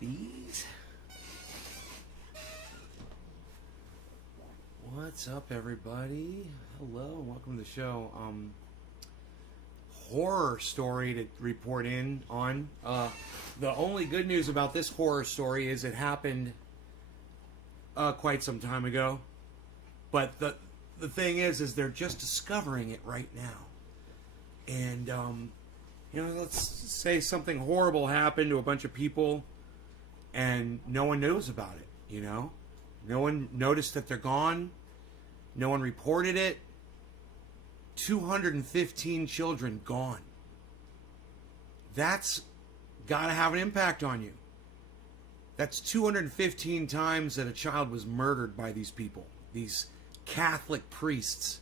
these. What's up, everybody? Hello, welcome to the show. Horror story to report in on. The only good news about this horror story is it happened quite some time ago. But the thing is they're just discovering it right now. And, let's say something horrible happened to a bunch of people and no one knows about it, No one noticed that they're gone. No one reported it. 215 children gone. That's got to have an impact on you. That's 215 times that a child was murdered by these people, these Catholic priests.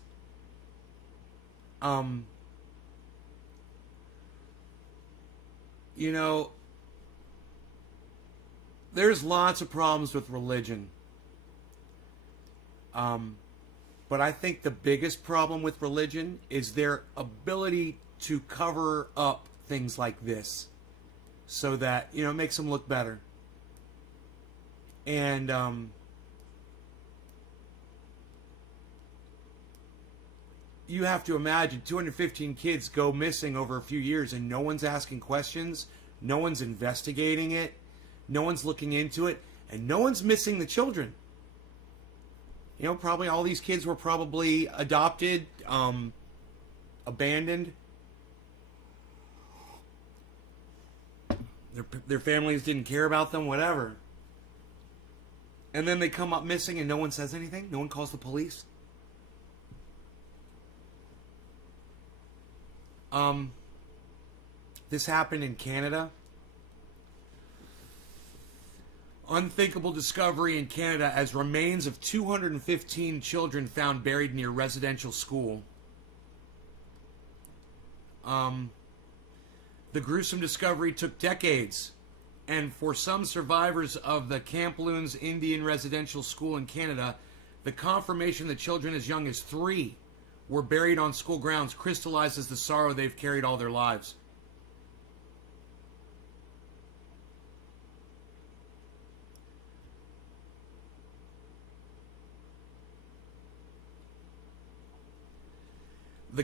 There's lots of problems with religion. But I think the biggest problem with religion is their ability to cover up things like this so that, it makes them look better. And, you have to imagine 215 kids go missing over a few years and no one's asking questions, no one's investigating it, no one's looking into it, and no one's missing the children. Probably all these kids were probably adopted, abandoned. Their families didn't care about them, whatever. And then they come up missing and no one says anything? No one calls the police? This happened in Canada. Unthinkable discovery in Canada as remains of 215 children found buried near residential school. The gruesome discovery took decades, and for some survivors of the Kamloops Indian residential school in Canada, the confirmation that children as young as 3 were buried on school grounds crystallizes the sorrow they've carried all their lives. The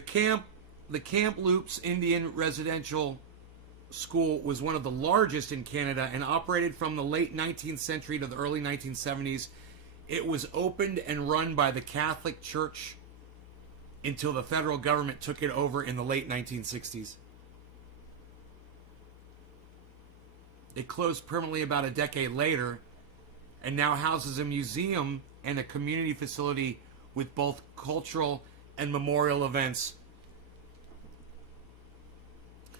Kamloops Indian Residential School was one of the largest in Canada and operated from the late 19th century to the early 1970s. It was opened and run by the Catholic Church until the federal government took it over in the late 1960s. It closed permanently about a decade later and now houses a museum and a community facility with both cultural and memorial events.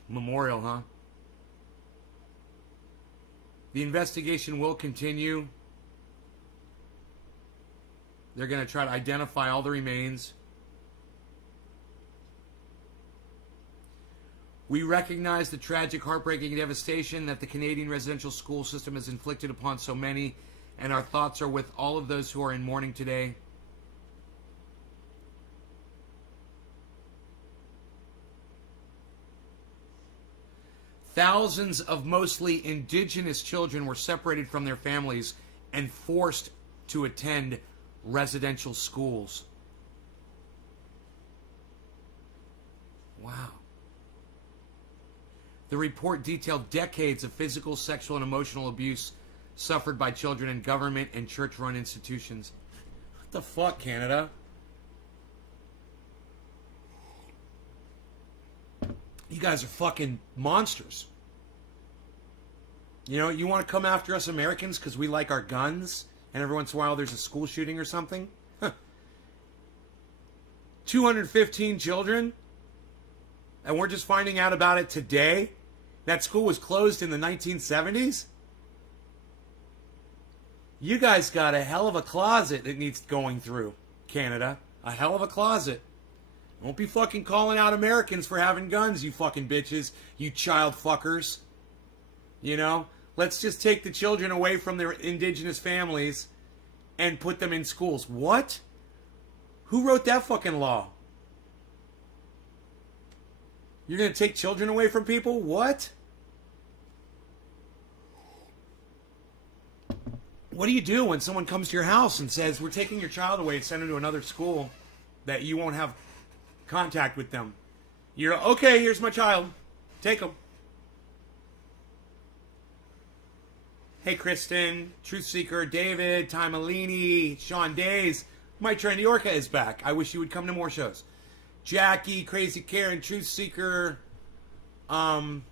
Memorial, huh? The investigation will continue. They're going to try to identify all the remains. We recognize the tragic, heartbreaking devastation that the Canadian residential school system has inflicted upon so many, and our thoughts are with all of those who are in mourning today. Thousands of mostly indigenous children were separated from their families and forced to attend residential schools. Wow. The report detailed decades of physical, sexual, and emotional abuse suffered by children in government and church-run institutions. What the fuck, Canada? You guys are fucking monsters. You want to come after us Americans because we like our guns and every once in a while there's a school shooting or something? Huh. 215 children? And we're just finding out about it today? That school was closed in the 1970s? You guys got a hell of a closet that needs going through, Canada. A hell of a closet. Don't be fucking calling out Americans for having guns, you fucking bitches. You child fuckers. Let's just take the children away from their indigenous families and put them in schools. What? Who wrote that fucking law? You're going to take children away from people? What? What do you do when someone comes to your house and says, we're taking your child away and sending him to another school that you won't have contact with them? You're, okay, here's my child. Take him. Hey, Kristen, Truth Seeker, David, Timalini, Sean Days. My Trendy Orca is back. I wish you would come to more shows. Jackie, Crazy Karen, Truth Seeker, Hippie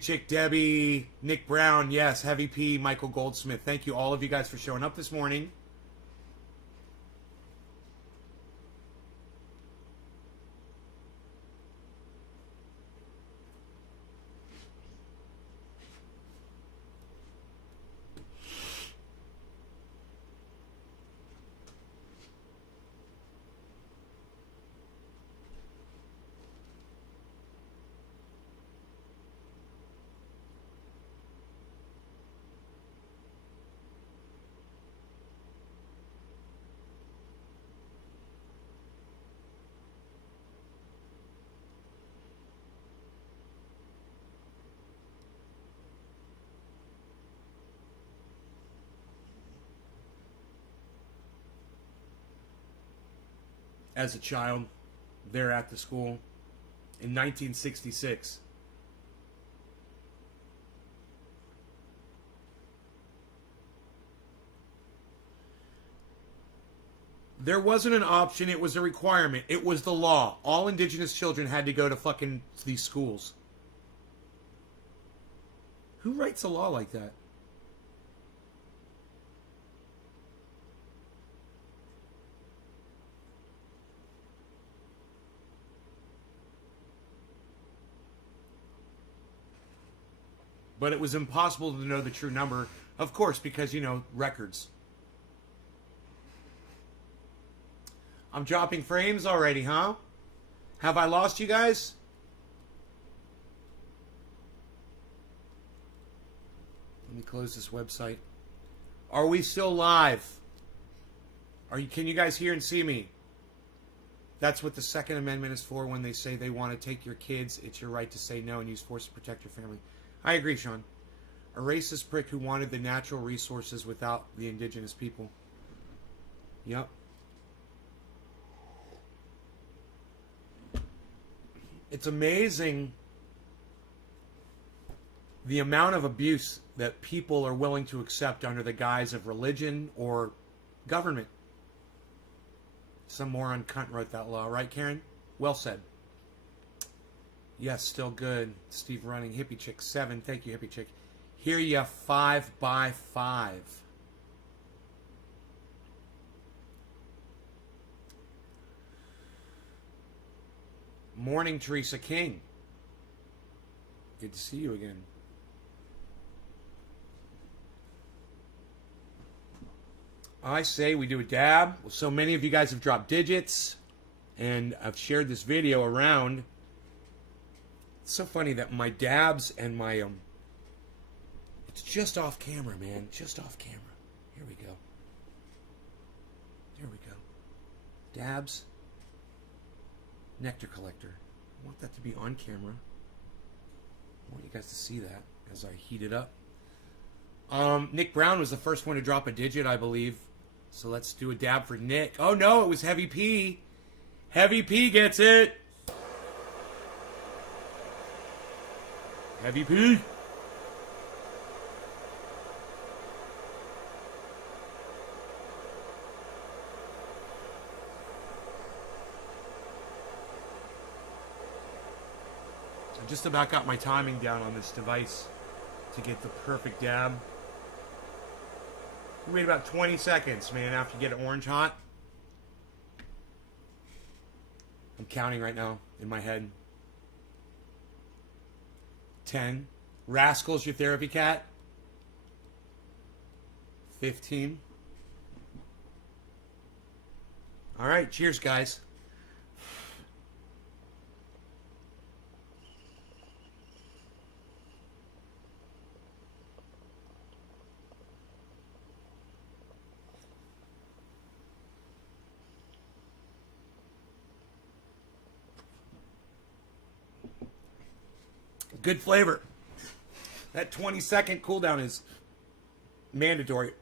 Chick Debbie, Nick Brown, yes, Heavy P, Michael Goldsmith. Thank you, all of you guys, for showing up this morning. As a child, there at the school in 1966. There wasn't an option, it was a requirement. It was the law. All indigenous children had to go to fucking these schools. Who writes a law like that? But it was impossible to know the true number, of course, because, you know, records. I'm dropping frames already, huh? Have I lost you guys? Let me close this website. Are we still live? Can you guys hear and see me? That's what the Second Amendment is for when they say they want to take your kids. It's your right to say no and use force to protect your family. I agree, Sean. A racist prick who wanted the natural resources without the indigenous people. Yep. It's amazing the amount of abuse that people are willing to accept under the guise of religion or government. Some moron cunt wrote that law, right, Karen? Well said. Yes, still good. Steve Running, Hippie Chick 7. Thank you, Hippie Chick. Hear ya 5x5. Morning, Teresa King. Good to see you again. I say we do a dab. So many of you guys have dropped digits, and I've shared this video around. It's so funny that my dabs and my it's just off camera, man. Just off camera. Here we go. There we go. Dabs. Nectar collector. I want that to be on camera. I want you guys to see that as I heat it up. Nick Brown was the first one to drop a digit, I believe. So let's do a dab for Nick. Oh no, it was Heavy P. Heavy P gets it. Heavy P. I just about got my timing down on this device to get the perfect dab. You wait about 20 seconds, man, after you get it orange hot. I'm counting right now in my head. 10. Rascal's your therapy cat. 15. All right, cheers, guys. Good flavor. That 20-second cooldown is mandatory.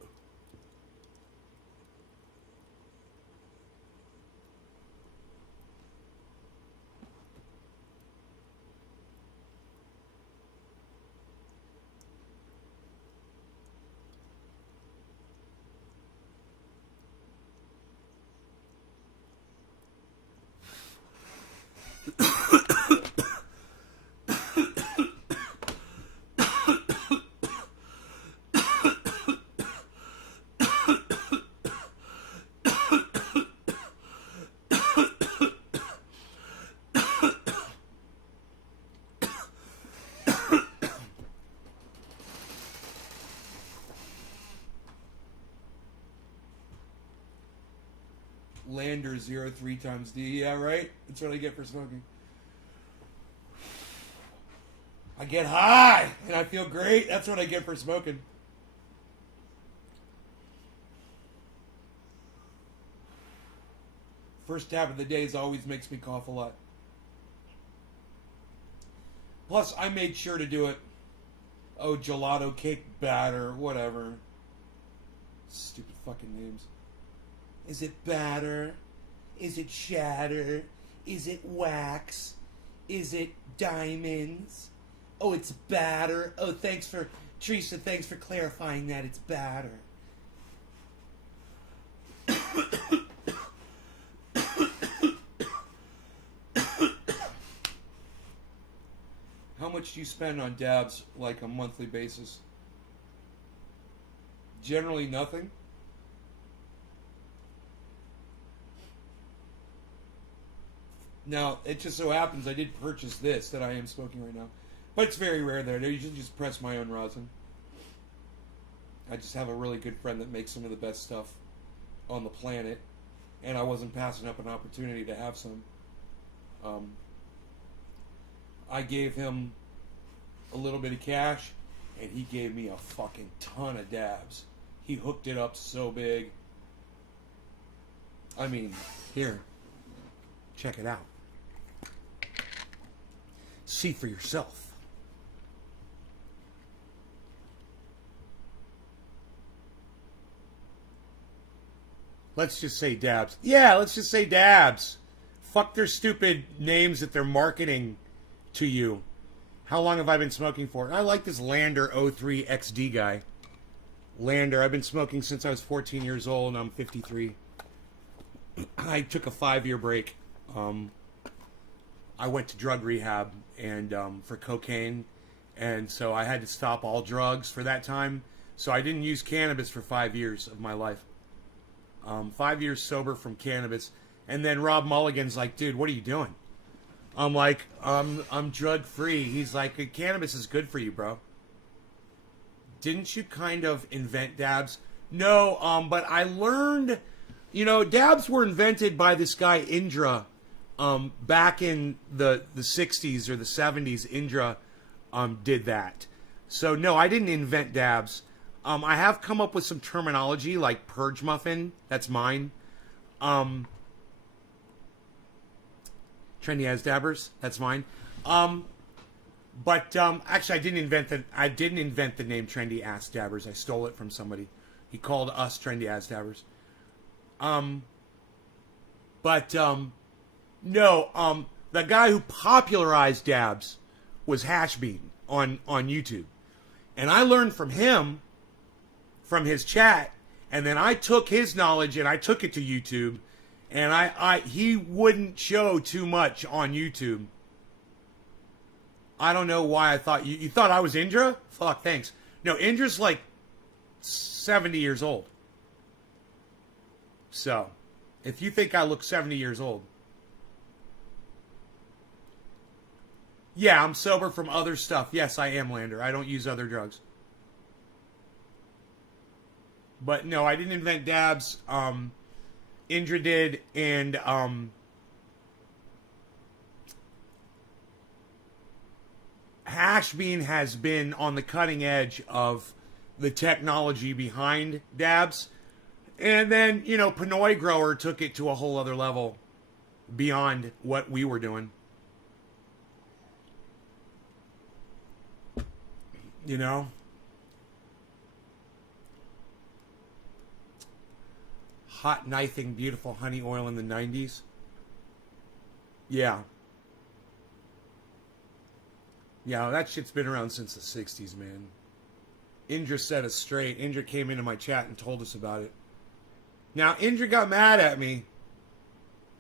Lander 03 times D. Yeah, right? That's what I get for smoking. I get high and I feel great. That's what I get for smoking. First tab of the day always makes me cough a lot. Plus, I made sure to do it. Oh, gelato cake batter, whatever. Stupid fucking names. Is it batter? Is it shatter? Is it wax? Is it diamonds? Oh, it's batter. Oh, thanks for... Teresa, thanks for clarifying that it's batter. How much do you spend on dabs, like, a monthly basis? Generally nothing. Now, it just so happens I did purchase this that I am smoking right now. But it's very rare that I usually just press my own rosin. I just have a really good friend that makes some of the best stuff on the planet. And I wasn't passing up an opportunity to have some. I gave him a little bit of cash, and he gave me a fucking ton of dabs. He hooked it up so big. I mean, here. Check it out. See for yourself. Let's just say dabs. Yeah, let's just say dabs. Fuck their stupid names that they're marketing to you. How long have I been smoking for? I like this Lander 03 XD guy. Lander, I've been smoking since I was 14 years old and I'm 53. I took a 5-year break. I went to drug rehab and for cocaine, and so I had to stop all drugs for that time. So I didn't use cannabis for 5 years of my life. 5 years sober from cannabis, and then Rob Mulligan's like, "Dude, what are you doing?" I'm like, "I'm drug free." He's like, "Cannabis is good for you, bro." Didn't you kind of invent dabs? No, but I learned, dabs were invented by this guy Indra. Back in the 60s or the 70s, Indra did that. So, no, I didn't invent dabs. I have come up with some terminology like purge muffin. That's mine. Trendy as dabbers. That's mine. But actually, I didn't invent the name Trendy Ass Dabbers. I stole it from somebody. He called us Trendy Ass Dabbers. No, the guy who popularized dabs was Hashbean on YouTube. And I learned from him, from his chat, and then I took his knowledge and I took it to YouTube, and he wouldn't show too much on YouTube. I don't know why I thought... You thought I was Indra? Fuck, thanks. No, Indra's like 70 years old. So, if you think I look 70 years old... Yeah, I'm sober from other stuff. Yes, I am, Lander. I don't use other drugs. But no, I didn't invent dabs. Indra did, and Hashbean has been on the cutting edge of the technology behind dabs. And then, Pinoy Grower took it to a whole other level beyond what we were doing. hot knifing, beautiful honey oil in the 90s. Yeah. Yeah, that shit's been around since the 60s, man. Indra set us straight. Indra came into my chat and told us about it. Now, Indra got mad at me.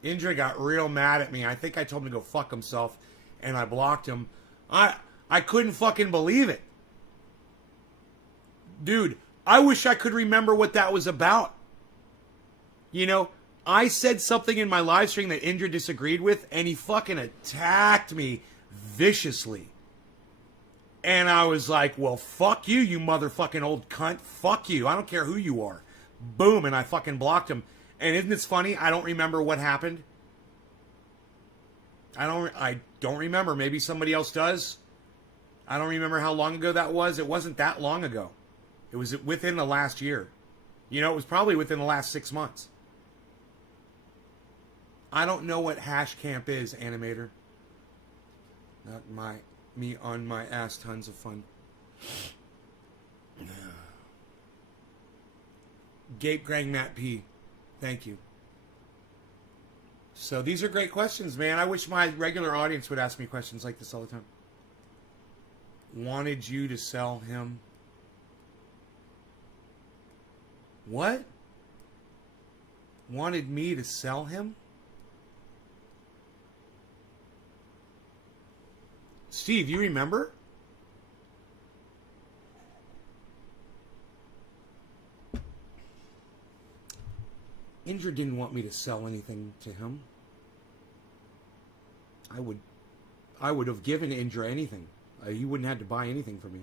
Indra got real mad at me. I think I told him to go fuck himself, and I blocked him. I couldn't fucking believe it. Dude, I wish I could remember what that was about. You know, I said something in my live stream that Indra disagreed with, and he fucking attacked me viciously. And I was like, well, fuck you, you motherfucking old cunt. Fuck you. I don't care who you are. Boom, and I fucking blocked him. And isn't this funny? I don't remember what happened. I don't remember. Maybe somebody else does. I don't remember how long ago that was. It wasn't that long ago. It was within the last year. You know, it was probably within the last 6 months. I don't know what hash camp is, animator. Not me on my ass, tons of fun. Gape Grang Matt P. Thank you. So these are great questions, man. I wish my regular audience would ask me questions like this all the time. Wanted you to sell him. What? Wanted me to sell him? Steve, you remember? Indra didn't want me to sell anything to him. I would have given Indra anything. He wouldn't have to buy anything from me.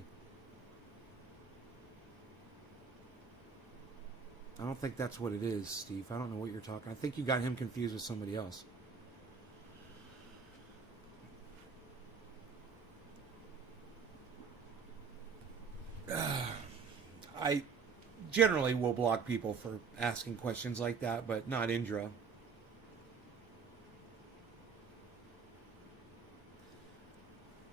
I don't think that's what it is, Steve. I don't know what you're talking. I think you got him confused with somebody else. I generally will block people for asking questions like that, but not Indra.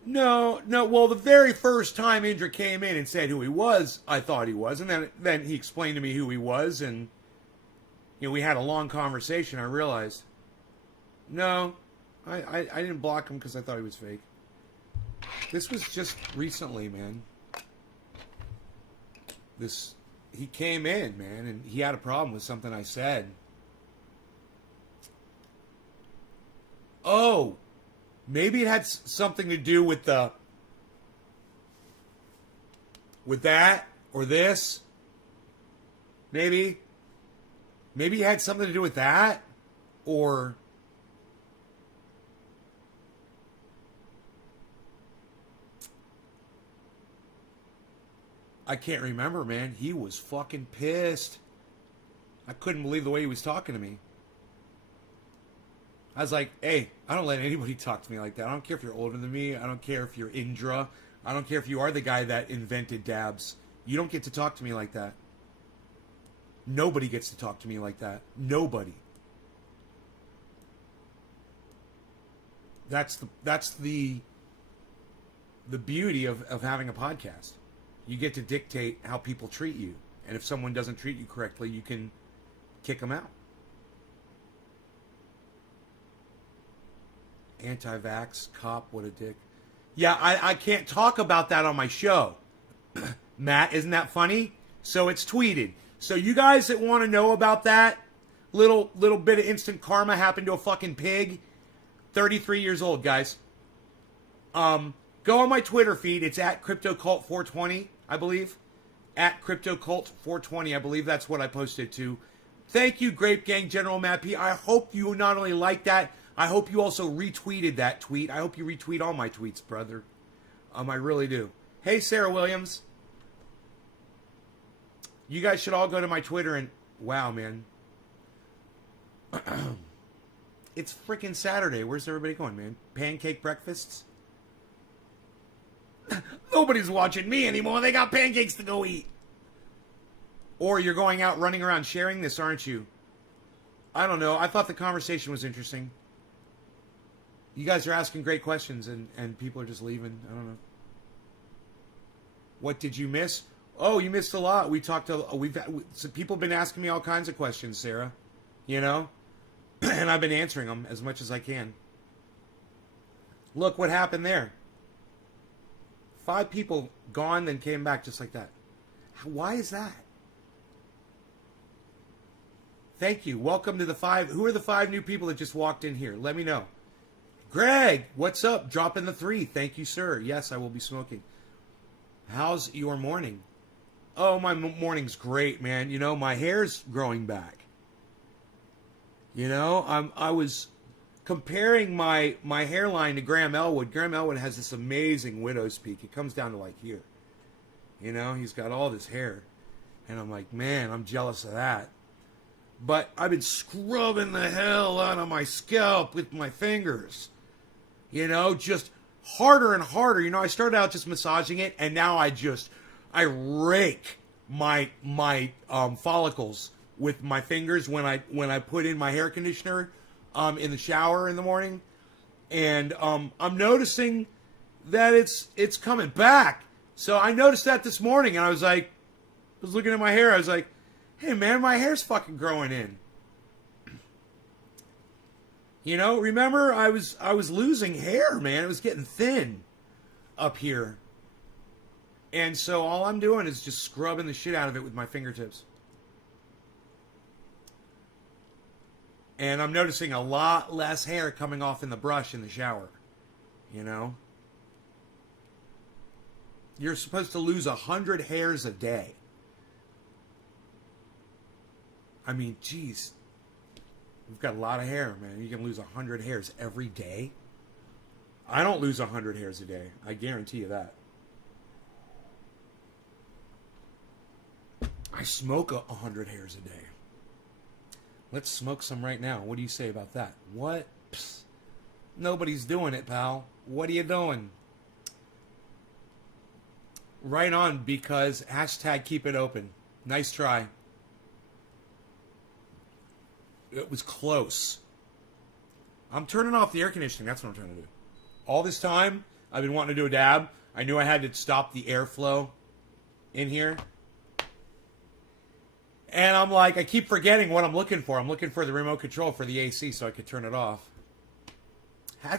No. Well, the very first time Indra came in and said who he was, I thought he was, and then he explained to me who he was, and we had a long conversation. I realized, no, I didn't block him because I thought he was fake. This was just recently, man. He came in, man, and he had a problem with something I said. Oh, maybe it had something to do with that or this. Maybe it had something to do with that, or I can't remember, man. He was fucking pissed. I couldn't believe the way he was talking to me. I was like, hey, I don't let anybody talk to me like that. I don't care if you're older than me. I don't care if you're Indra. I don't care if you are the guy that invented dabs. You don't get to talk to me like that. Nobody gets to talk to me like that. Nobody. That's the beauty of having a podcast. You get to dictate how people treat you. And if someone doesn't treat you correctly, you can kick them out. Anti-vax, cop, what a dick. Yeah, I can't talk about that on my show. Matt, isn't that funny? So it's tweeted. So you guys that want to know about that, little bit of instant karma happened to a fucking pig. 33 years old, guys. Go on my Twitter feed. It's at CryptoCult420, I believe. At CryptoCult420, I believe that's what I posted to. Thank you, Grape Gang General Matt P. I hope you not only like that, I hope you also retweeted that tweet. I hope you retweet all my tweets, brother. I really do. Hey, Sarah Williams. You guys should all go to my Twitter and... Wow, man. It's freaking Saturday. Where's everybody going, man? Pancake breakfasts? Nobody's watching me anymore. They got pancakes to go eat. Or you're going out running around sharing this, aren't you? I don't know. I thought the conversation was interesting. You guys are asking great questions and people are just leaving. I don't know. What did you miss? Oh, you missed a lot. We talked to some people have been asking me all kinds of questions, Sarah. You know, and I've been answering them as much as I can. Look what happened there. 5 people gone, then came back just like that. Why is that? Thank you. Welcome to the 5. Who are the 5 new people that just walked in here? Let me know. Greg, what's up? Drop in the 3. Thank you, sir. Yes, I will be smoking. How's your morning? Oh, my morning's great, man. You know, my hair's growing back. You know, I was comparing my hairline to Graham Elwood. Graham Elwood has this amazing widow's peak. It comes down to like here. You know, he's got all this hair. And I'm like, man, I'm jealous of that. But I've been scrubbing the hell out of my scalp with my fingers. You know, just harder and harder. You know, I started out just massaging it, and now I rake my follicles with my fingers when I put in my hair conditioner in the shower in the morning. And I'm noticing that it's coming back. So I noticed that this morning, and I was looking at my hair. I was like, hey, man, my hair's fucking growing in. You know, remember, I was losing hair, man. It was getting thin up here. And so all I'm doing is just scrubbing the shit out of it with my fingertips. And I'm noticing a lot less hair coming off in the brush in the shower. You know? You're supposed to lose 100 hairs a day. I mean, geez, we've got a lot of hair, man. You can lose 100 hairs every day. I don't lose 100 hairs a day. I guarantee you that. I smoke 100 hairs a day. Let's smoke some right now. What do you say about that? What? Psst. Nobody's doing it, pal. What are you doing? Right on, because hashtag keep it open. Nice try. It was close. I'm turning off the air conditioning. That's what I'm trying to do. All this time, I've been wanting to do a dab. I knew I had to stop the airflow in here. And I'm like, I keep forgetting what I'm looking for. I'm looking for the remote control for the AC so I could turn it off.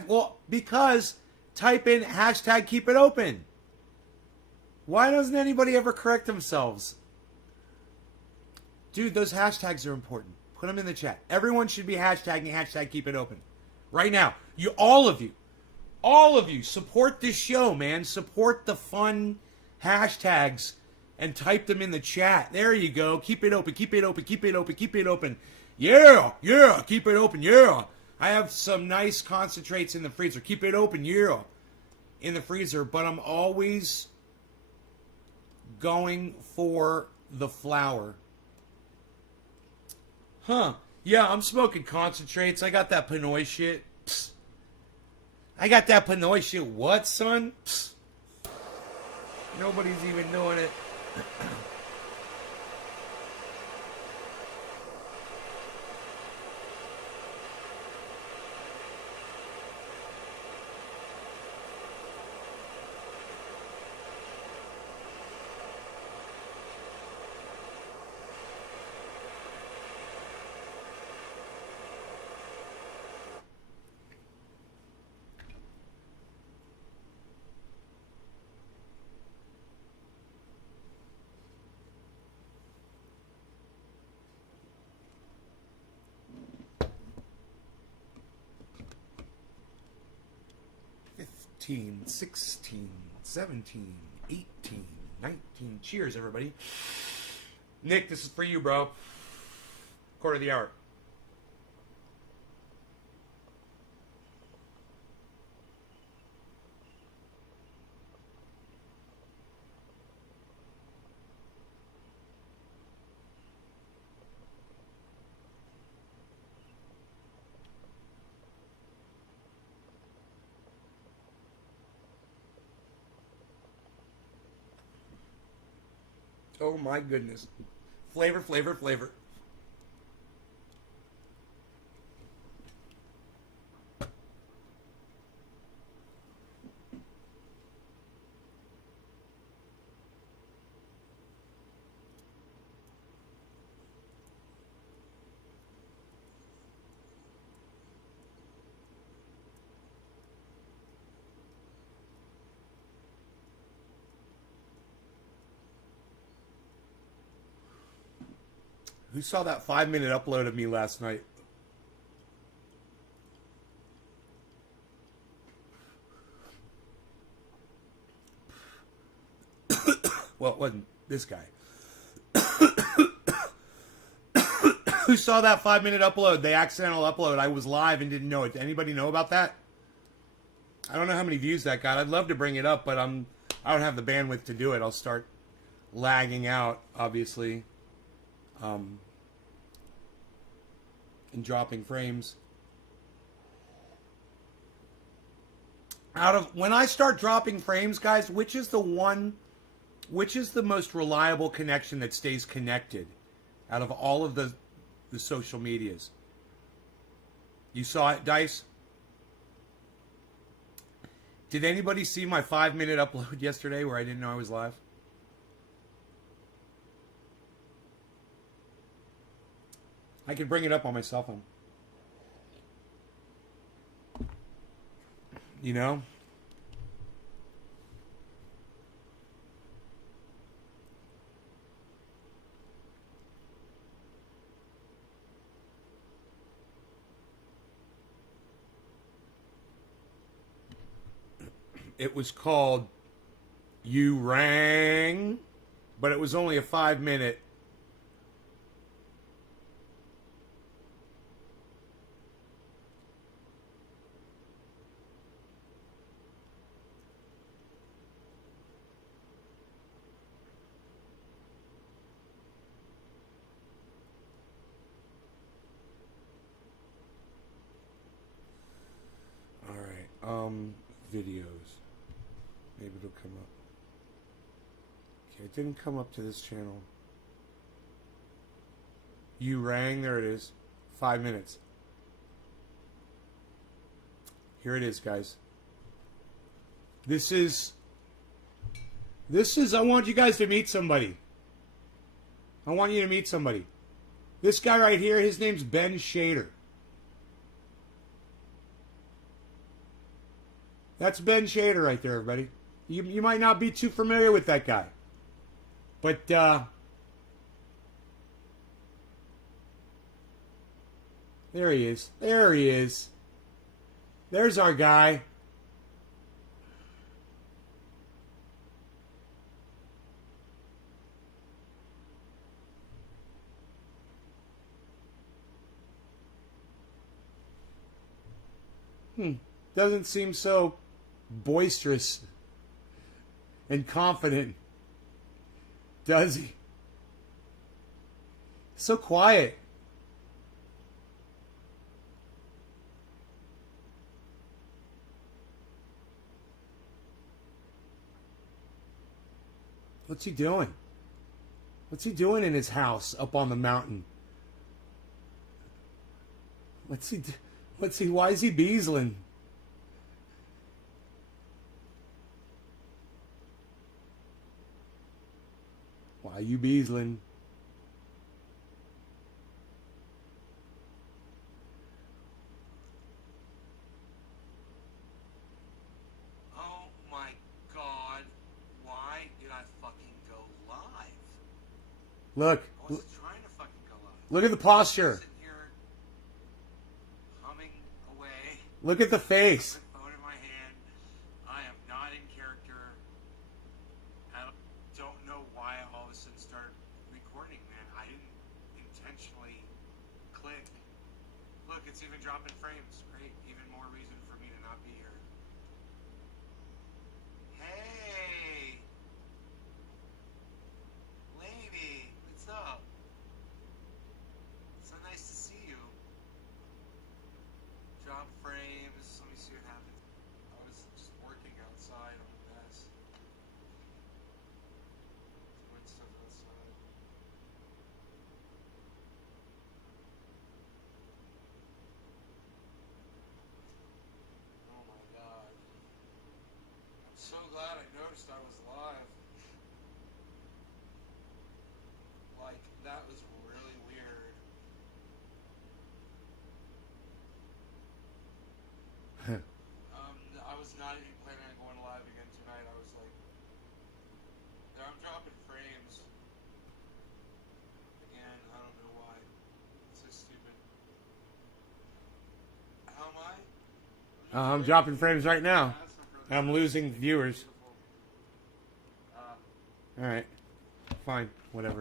Well, because type in hashtag keep it open. Why doesn't anybody ever correct themselves? Dude, those hashtags are important. Put them in the chat. Everyone should be hashtagging hashtag keep it open. Right now. All of you, support this show, man. Support the fun hashtags and type them in the chat. There you go. Keep it open, keep it open, keep it open, keep it open. Yeah, keep it open, yeah. I have some nice concentrates in the freezer. Keep it open, yeah. In the freezer, but I'm always going for the flower. Huh. Yeah, I'm smoking concentrates. I got that Pinoy shit. Psst. I got that Pinoy shit. What, son? Psst. Nobody's even doing it. $15, $16, $17, $18, $19. Cheers, everybody. Nick, this is for you, bro. Quarter of the hour. Oh my goodness. Flavor, flavor, flavor. Who saw that 5-minute upload of me last night? Well, it wasn't this guy. Who saw that 5-minute upload? The accidental upload. I was live and didn't know it. Did anybody know about that? I don't know how many views that got. I'd love to bring it up, but I don't have the bandwidth to do it. I'll start lagging out, obviously, and dropping frames. When I start dropping frames, guys, which is the most reliable connection that stays connected out of all of the social medias? You saw it, Dice? Did anybody see my 5-minute upload yesterday where I didn't know I was live? I can bring it up on my cell phone. You know? It was called You Rang, but it was only a 5-minute. All right, videos. Maybe it'll come up. Okay, it didn't come up to this channel. You Rang, there it is. 5 minutes. Here it is, guys. This is, I want you guys to meet somebody. I want you to meet somebody. This guy right here, his name's Ben Shader. That's Ben Shader right there, everybody. You might not be too familiar with that guy. But, there he is. There he is. There's our guy. Doesn't seem so boisterous and confident, does he? So quiet. What's he doing? What's he doing in his house up on the mountain? Why is he beasling? Why are you beasling? Oh my God, why did I fucking go live? Look. I was trying to fucking go live. Look at the posture. Sitting here, humming away. Look at the face. With my phone in my hand. I am not in character. I don't know why I all of a sudden started recording, man. I didn't intentionally click. Look, it's even dropping frames. Great. Even more reason for me to not be here. Hey! Lady, what's up? So nice to see you. Drop frames. Let me see what happens. I was just working outside on the desk. Doing stuff outside. Oh my I'm dropping frames right now. I'm losing viewers. Alright. Fine. Whatever.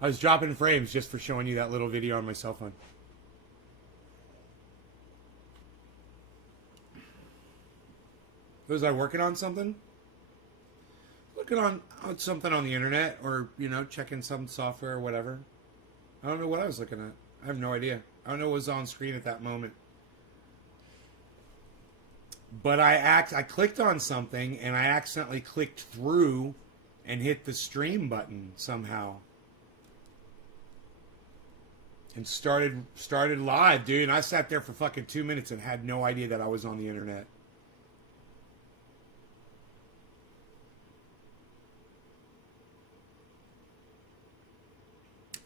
I was dropping frames just for showing you that little video on my cell phone. Was I working on something? Looking on something on the internet, or, you know, checking some software or whatever. I don't know what I was looking at. I have no idea. I don't know what was on screen at that moment. But I clicked on something and I accidentally clicked through and hit the stream button somehow. And started live, dude. And I sat there for fucking 2 minutes and had no idea that I was on the internet.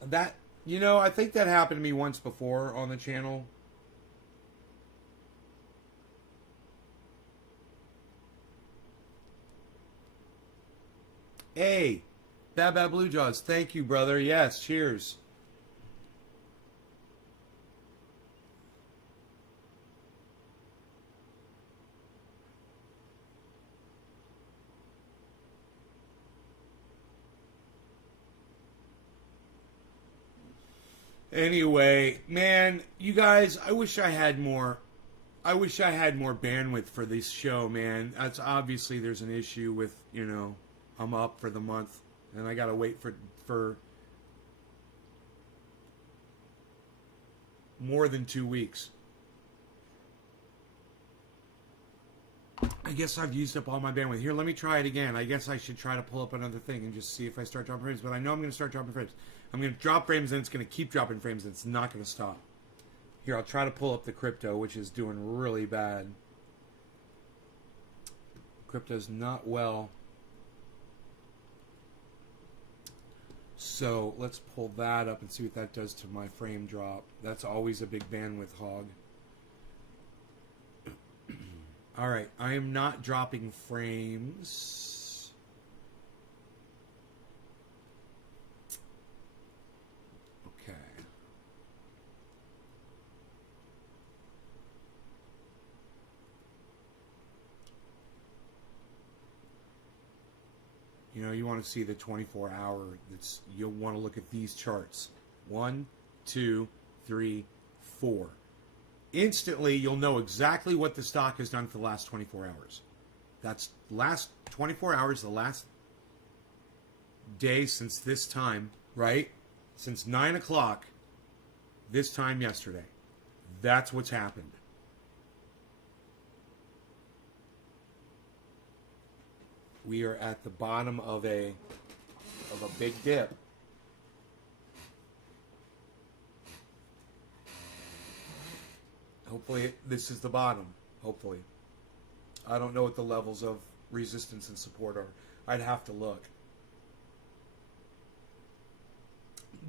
That, you know, I think that happened to me once before on the channel. Hey, Bad Bad Blue Jaws, thank you, brother. Yes, cheers. Anyway, man, you guys, I wish I had more bandwidth for this show, man. That's obviously there's an issue with, you know, I'm up for the month and I got to wait for more than 2 weeks. I guess I've used up all my bandwidth. Here, let me try it again. I guess I should try to pull up another thing and just see if I start dropping frames. But I know I'm going to start dropping frames. I'm going to drop frames and it's going to keep dropping frames and it's not going to stop. Here, I'll try to pull up the crypto, which is doing really bad. Crypto's not well. So let's pull that up and see what that does to my frame drop. That's always a big bandwidth hog. All right, I am not dropping frames. Okay. You know, you want to see the 24-hour. You'll want to look at these charts. 1, 2, 3, 4. Instantly, you'll know exactly what the stock has done for the last 24 hours. That's last 24 hours, the last day since this time, right? Since 9 o'clock this time yesterday. That's what's happened. We are at the bottom of a big dip. Hopefully this is the bottom. Hopefully. I don't know what the levels of resistance and support are. I'd have to look.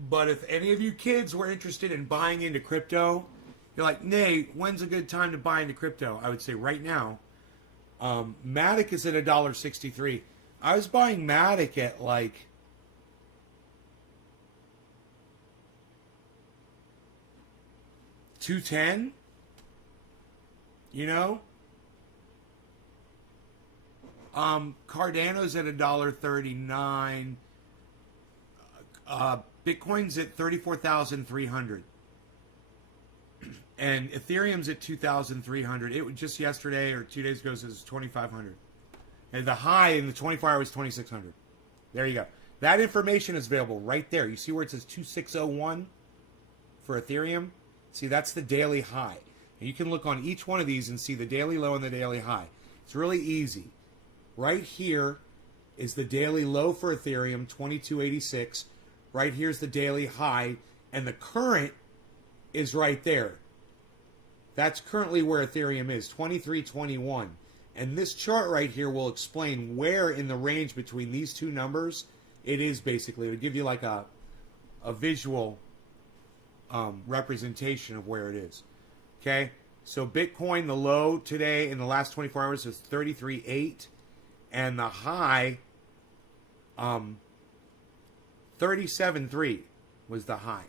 But if any of you kids were interested in buying into crypto, you're like, Nay, when's a good time to buy into crypto? I would say right now. Matic is at $1.63. I was buying Matic at like $2.10. You know? Cardano's at $1.39. Bitcoin's at 34,300. And Ethereum's at 2,300. It was just yesterday or 2 days ago, it was 2,500. And the high in the 24 hours is 2,600. There you go. That information is available right there. You see where it says 2601 for Ethereum? See, that's the daily high. And you can look on each one of these and see the daily low and the daily high. It's really easy. Right here is the daily low for Ethereum, 2286. Right here's the daily high. And the current is right there. That's currently where Ethereum is, 2321. And this chart right here will explain where in the range between these two numbers it is basically. It would give you like a visual representation of where it is. Okay? So Bitcoin, the low today in the last 24 hours is 33.8. And the high, 37.3 was the high.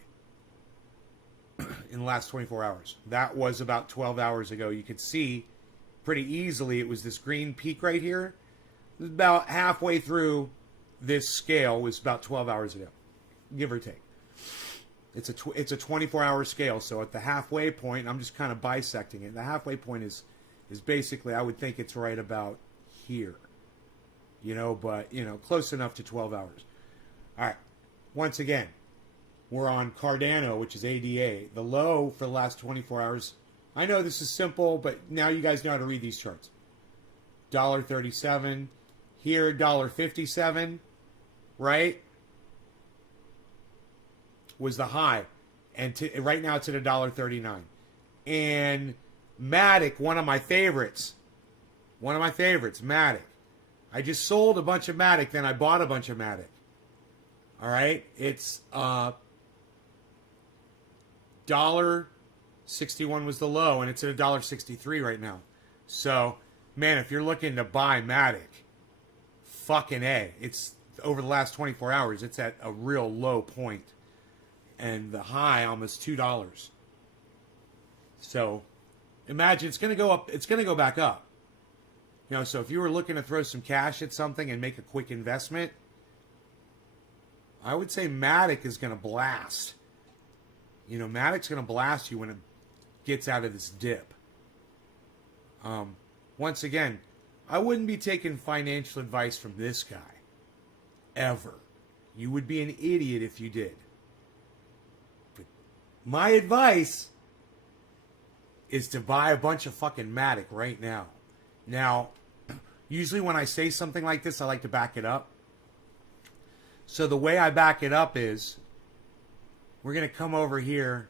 in the last 24 hours. That was about 12 hours ago. You could see pretty easily it was this green peak right here. It was about halfway through this scale was about 12 hours ago, give or take. It's a 24-hour scale, so at the halfway point, I'm just kind of bisecting it. The halfway point is basically, I would think it's right about here, but close enough to 12 hours. All right, once again, we're on Cardano, which is ADA. The low for the last 24 hours. I know this is simple, but now you guys know how to read these charts. $1.37 here, $1.57, right? Was the high, and right now it's at $1.39. And Matic, one of my favorites, Matic. I just sold a bunch of Matic, then I bought a bunch of Matic. All right, it's $1.61 was the low, and it's at $1.63 right now. So, man, if you're looking to buy Matic, fucking A. It's over the last 24 hours, it's at a real low point. And the high almost $2. So imagine it's going to go up. It's going to go back up. So if you were looking to throw some cash at something and make a quick investment, I would say Matic is going to blast. Matic's going to blast you when it gets out of this dip. Once again, I wouldn't be taking financial advice from this guy. Ever. You would be an idiot if you did. My advice is to buy a bunch of fucking Matic right now. Now, usually when I say something like this, I like to back it up. So the way I back it up is, we're going to come over here.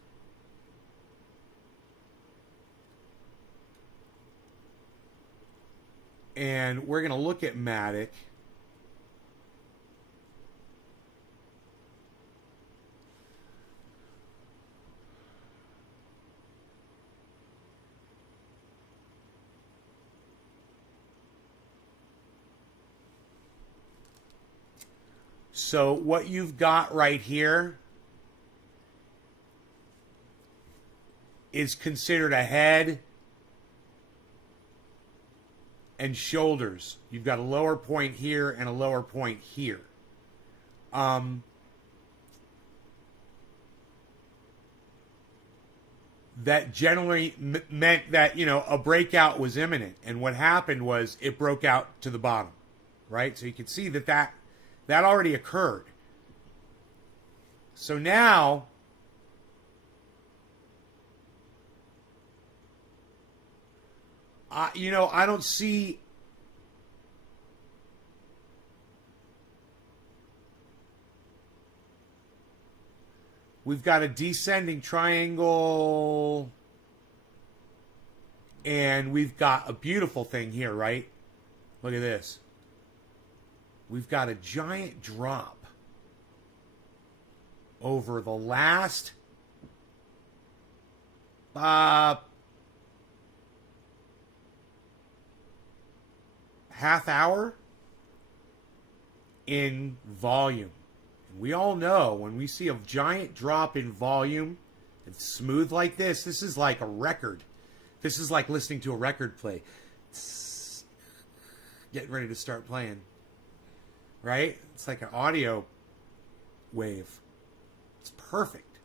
And we're going to look at Matic. So what you've got right here is considered a head and shoulders. You've got a lower point here and a lower point here. That generally meant that, a breakout was imminent. And what happened was it broke out to the bottom, right? So you can see that already occurred. So now, I don't see. We've got a descending triangle, and we've got a beautiful thing here, right? Look at this. We've got a giant drop over the last half hour in volume. And we all know when we see a giant drop in volume, it's smooth like this. This is like a record. This is like listening to a record play. Getting ready to start playing. Right? It's like an audio wave. It's perfect.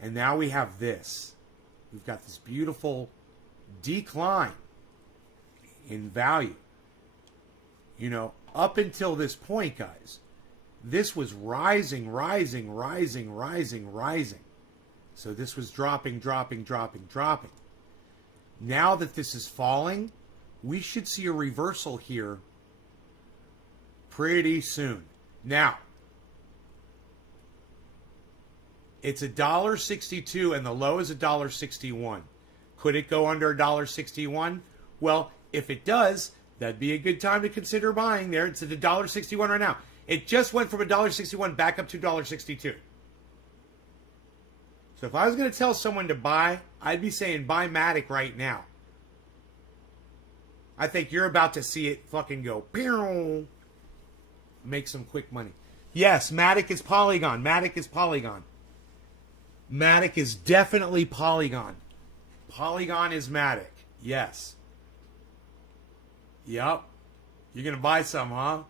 And now we have this. We've got this beautiful decline in value. Up until this point, guys, this was rising. So this was dropping. Now that this is falling, we should see a reversal here pretty soon. Now, it's $1.62 and the low is $1.61. Could it go under $1.61? Well, if it does, that'd be a good time to consider buying there. It's at $1.61 right now. It just went from $1.61 back up to $1.62. So if I was going to tell someone to buy, I'd be saying buy Matic right now. I think you're about to see it fucking go. Pew! Make some quick money. Yes, Matic is Polygon. Matic is definitely Polygon. Polygon is Matic. Yes. Yep. You're going to buy some, huh?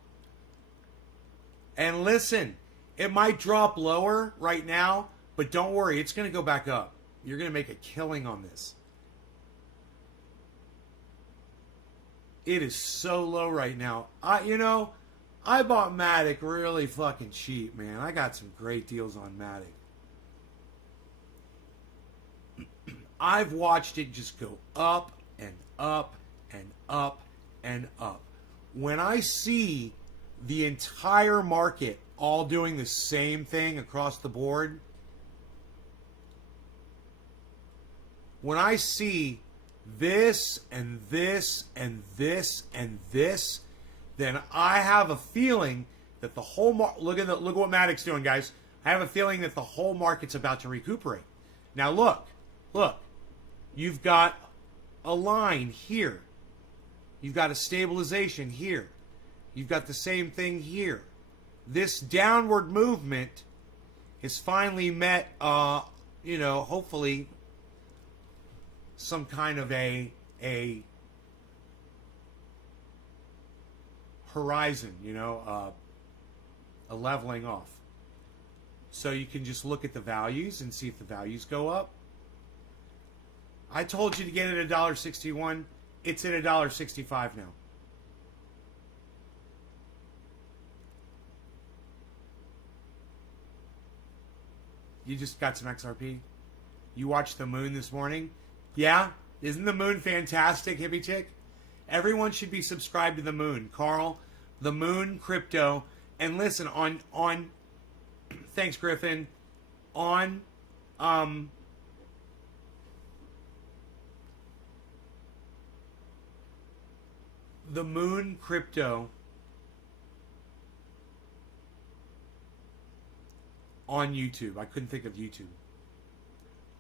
And listen, it might drop lower right now, but don't worry, it's going to go back up. You're going to make a killing on this. It is so low right now. I bought Matic really fucking cheap, man. I got some great deals on Matic. I've watched it just go up and up and up and up. When I see the entire market all doing the same thing across the board, when I see this and this and this and this, then I have a feeling that the whole look at what Matic's doing, guys. I have a feeling that the whole market's about to recuperate. Now look, you've got a line here. You've got a stabilization here. You've got the same thing here. This downward movement has finally met, hopefully some kind of a horizon, a leveling off. So you can just look at the values and see if the values go up. I told you to get it at $1.61. It's at $1.65 now. You just got some XRP? You watched the moon this morning? Yeah? Isn't the moon fantastic, hippie chick? Everyone should be subscribed to the moon. Carl, the moon crypto. And listen, on thanks, Griffin. On the moon crypto on YouTube. I couldn't think of YouTube.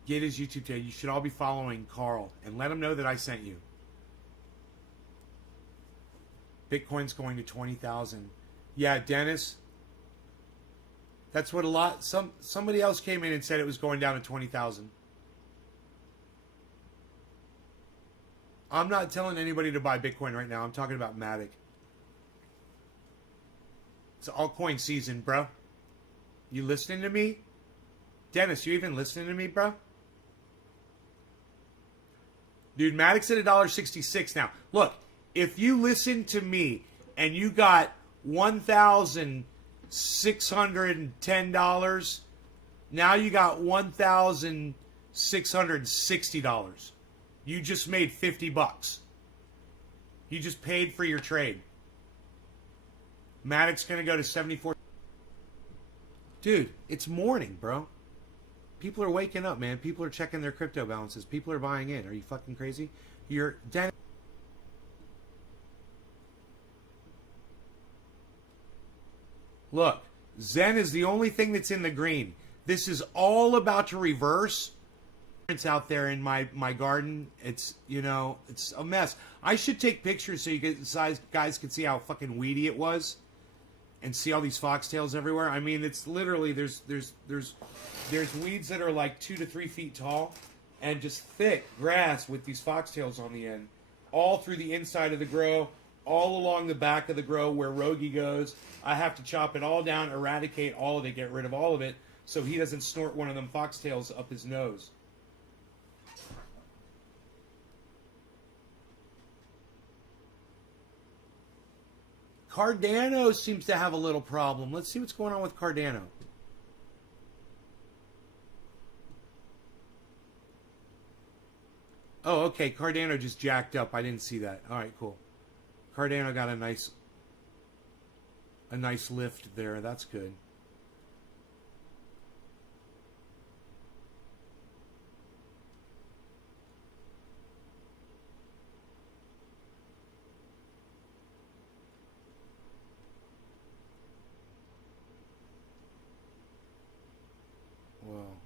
Get his YouTube channel. You should all be following Carl and let him know that I sent you. Bitcoin's going to 20,000. Yeah, Dennis. That's what somebody else came in and said it was going down to 20,000. I'm not telling anybody to buy Bitcoin right now. I'm talking about Matic. It's altcoin season, bro. You listening to me? Dennis, you even listening to me, bro? Dude, Matic's at $1.66 now. Look, if you listen to me and you got $1,610, now you got $1,660. You just made $50. You just paid for your trade. Matic's going to go to 74. Dude, it's morning, bro. People are waking up, man. People are checking their crypto balances. People are buying in. Are you fucking crazy? You're Dennis. Look, Zen is the only thing that's in the green. This is all about to reverse. It's out there in my garden. It's, it's a mess. I should take pictures so guys can see how fucking weedy it was. And see all these foxtails everywhere. I mean, it's literally there's weeds that are like 2 to 3 feet tall, and just thick grass with these foxtails on the end, all through the inside of the grow, all along the back of the grow where Rogie goes. I have to chop it all down, eradicate all of it, get rid of all of it, so he doesn't snort one of them foxtails up his nose. Cardano seems to have a little problem. Let's see what's going on with Cardano. Oh, okay. Cardano just jacked up. I didn't see that. All right, cool. Cardano got a nice lift there. That's good. Whoa.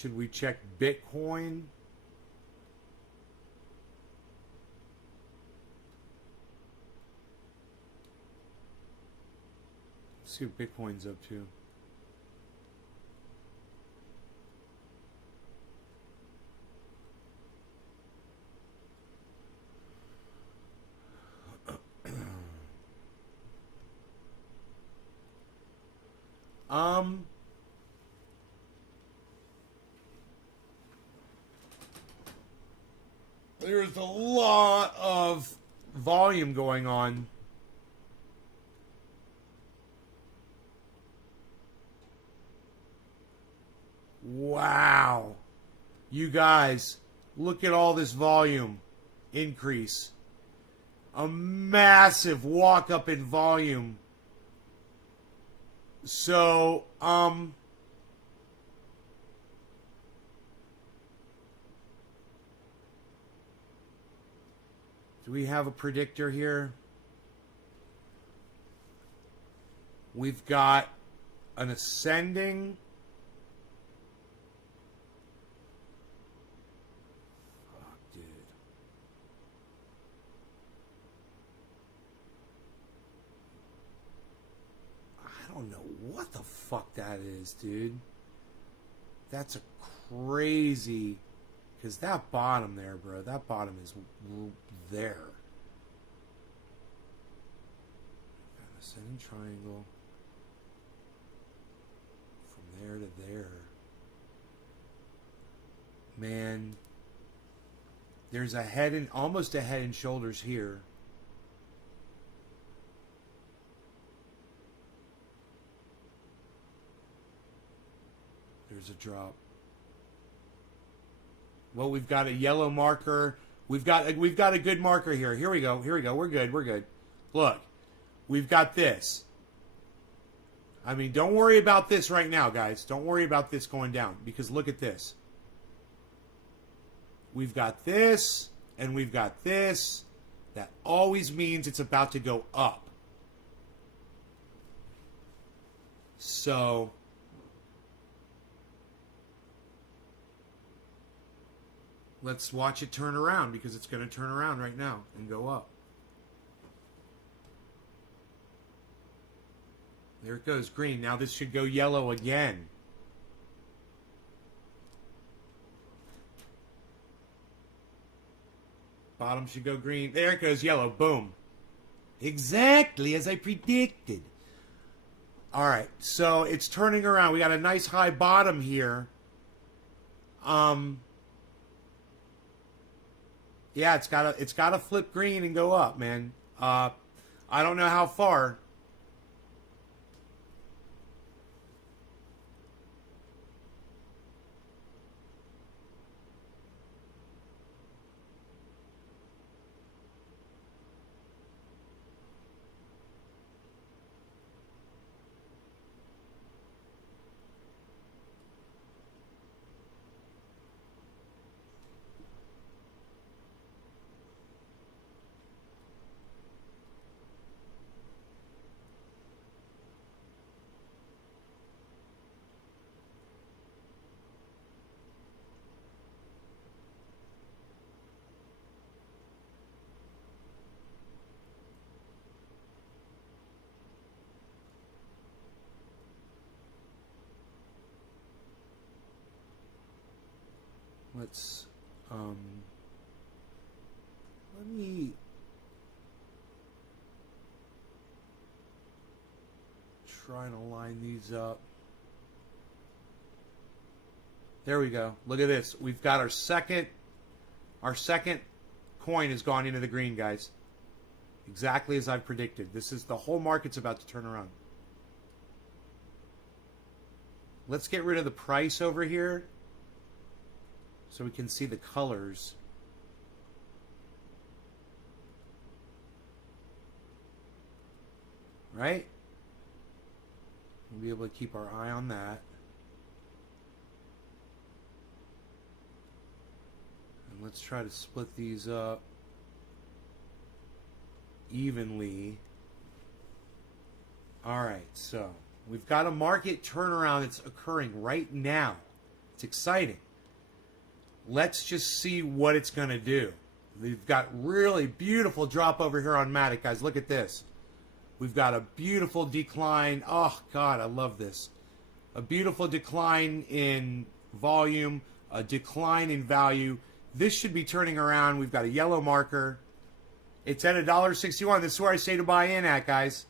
Should we check Bitcoin? Let's see what Bitcoin's up to. There's a lot of volume going on. Wow. You guys, look at all this volume increase. A massive walk up in volume. So, do we have a predictor here? We've got an ascending. Fuck, dude. I don't know what the fuck that is, dude. That's a crazy... Because that bottom there, bro, that bottom is there. An ascending triangle. From there to there. Man. There's a head and almost a head and shoulders here. There's a drop. Well, we've got a yellow marker. We've got a good marker here. Here we go. We're good. Look, we've got this. I mean, don't worry about this right now, guys. Don't worry about this going down because look at this. We've got this and we've got this. That always means it's about to go up. So... let's watch it turn around because it's going to turn around right now and go up. There it goes, green. Now this should go yellow again. Bottom should go green. There it goes, yellow. Boom. Exactly as I predicted. All right, so it's turning around. We got a nice high bottom here. Yeah, it's got to flip green and go up, man. I don't know how far. Let's let me try and align these up. There we go. Look at this. We've got our second coin has gone into the green, guys. Exactly as I've predicted. This is the whole market's about to turn around. Let's get rid of the price over here so we can see the colors. Right? We'll be able to keep our eye on that. And let's try to split these up evenly. All right, so we've got a market turnaround that's occurring right now. It's exciting. Let's just see what it's going to do. We've got really beautiful drop over here on Matic, guys. Look at this. We've got a beautiful decline. Oh, God, I love this. A beautiful decline in volume, a decline in value. This should be turning around. We've got a yellow marker. It's at $1.61. This is where I say to buy in at, guys.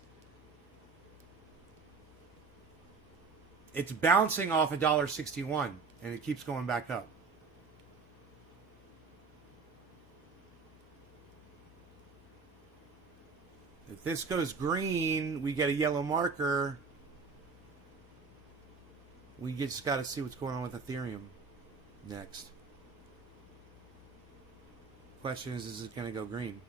It's bouncing off $1.61, and it keeps going back up. If this goes green, we get a yellow marker. We just got to see what's going on with Ethereum next. Question is it going to go green?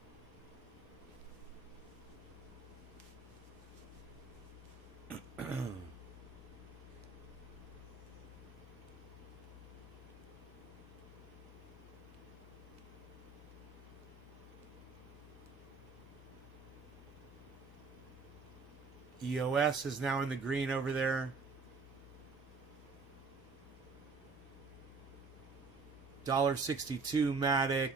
EOS is now in the green over there. $1.62 Matic.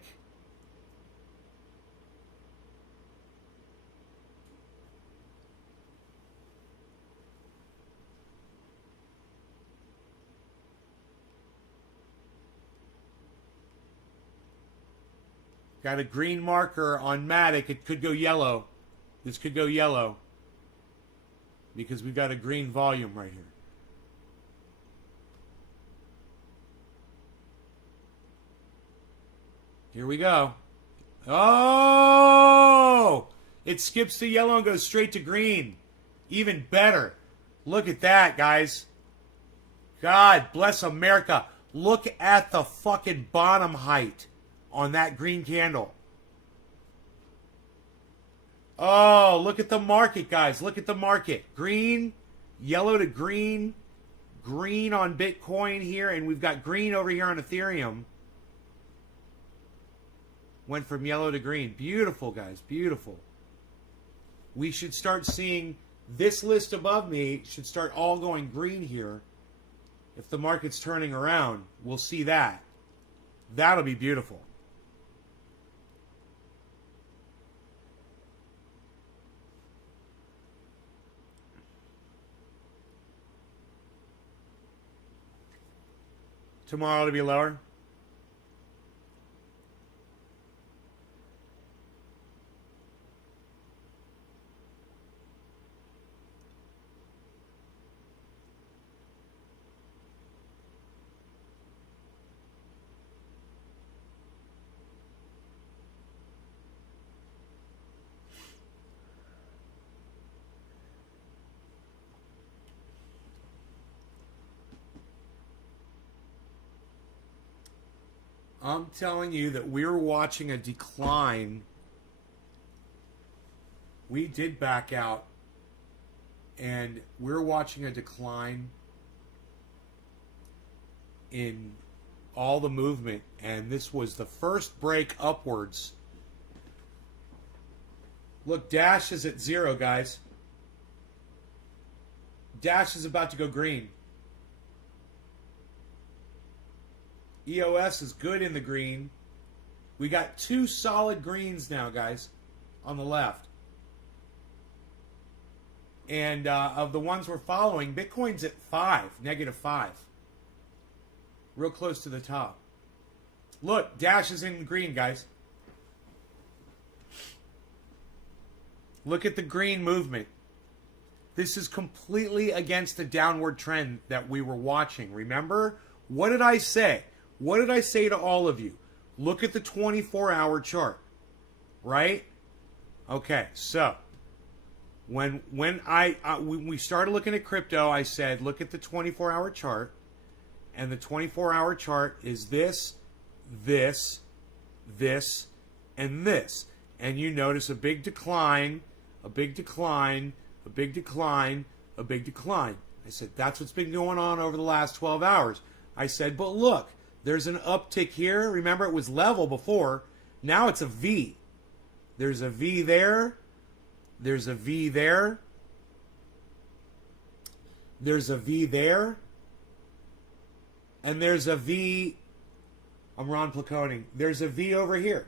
Got a green marker on Matic. It could go yellow. This could go yellow. Because we've got a green volume right here. Here we go. Oh! It skips to yellow and goes straight to green. Even better. Look at that, guys. God bless America. Look at the fucking bottom height on that green candle. Oh, look at the market, guys. Look at the market. Green, yellow to green, green on Bitcoin here, and we've got green over here on Ethereum. Went from yellow to green. Beautiful, guys. Beautiful. We should start seeing this list above me should start all going green here. If the market's turning around, we'll see that. That'll be beautiful. Tomorrow to be lower. I'm telling you that we're watching a decline. We did back out, and we're watching a decline in all the movement, and this was the first break upwards. Look, Dash is at 0, guys. Dash is about to go green. EOS is good in the green. We got 2 solid greens now, guys, on the left. And of the ones we're following, Bitcoin's at 5, -5. Real close to the top. Look, Dash is in green, guys. Look at the green movement. This is completely against the downward trend that we were watching. Remember? What did I say? What did I say to all of you? Look at the 24-hour chart, right? Okay, so when we started looking at crypto, I said, look at the 24-hour chart, and the 24-hour chart is this, this, this, and this. And you notice a big decline, a big decline, a big decline, a big decline. I said, that's what's been going on over the last 12 hours. I said, but look, there's an uptick here. Remember, it was level before. Now it's a V. There's a V there. There's a V there. There's a V there. And there's a V. I'm Ron Placone. There's a V over here.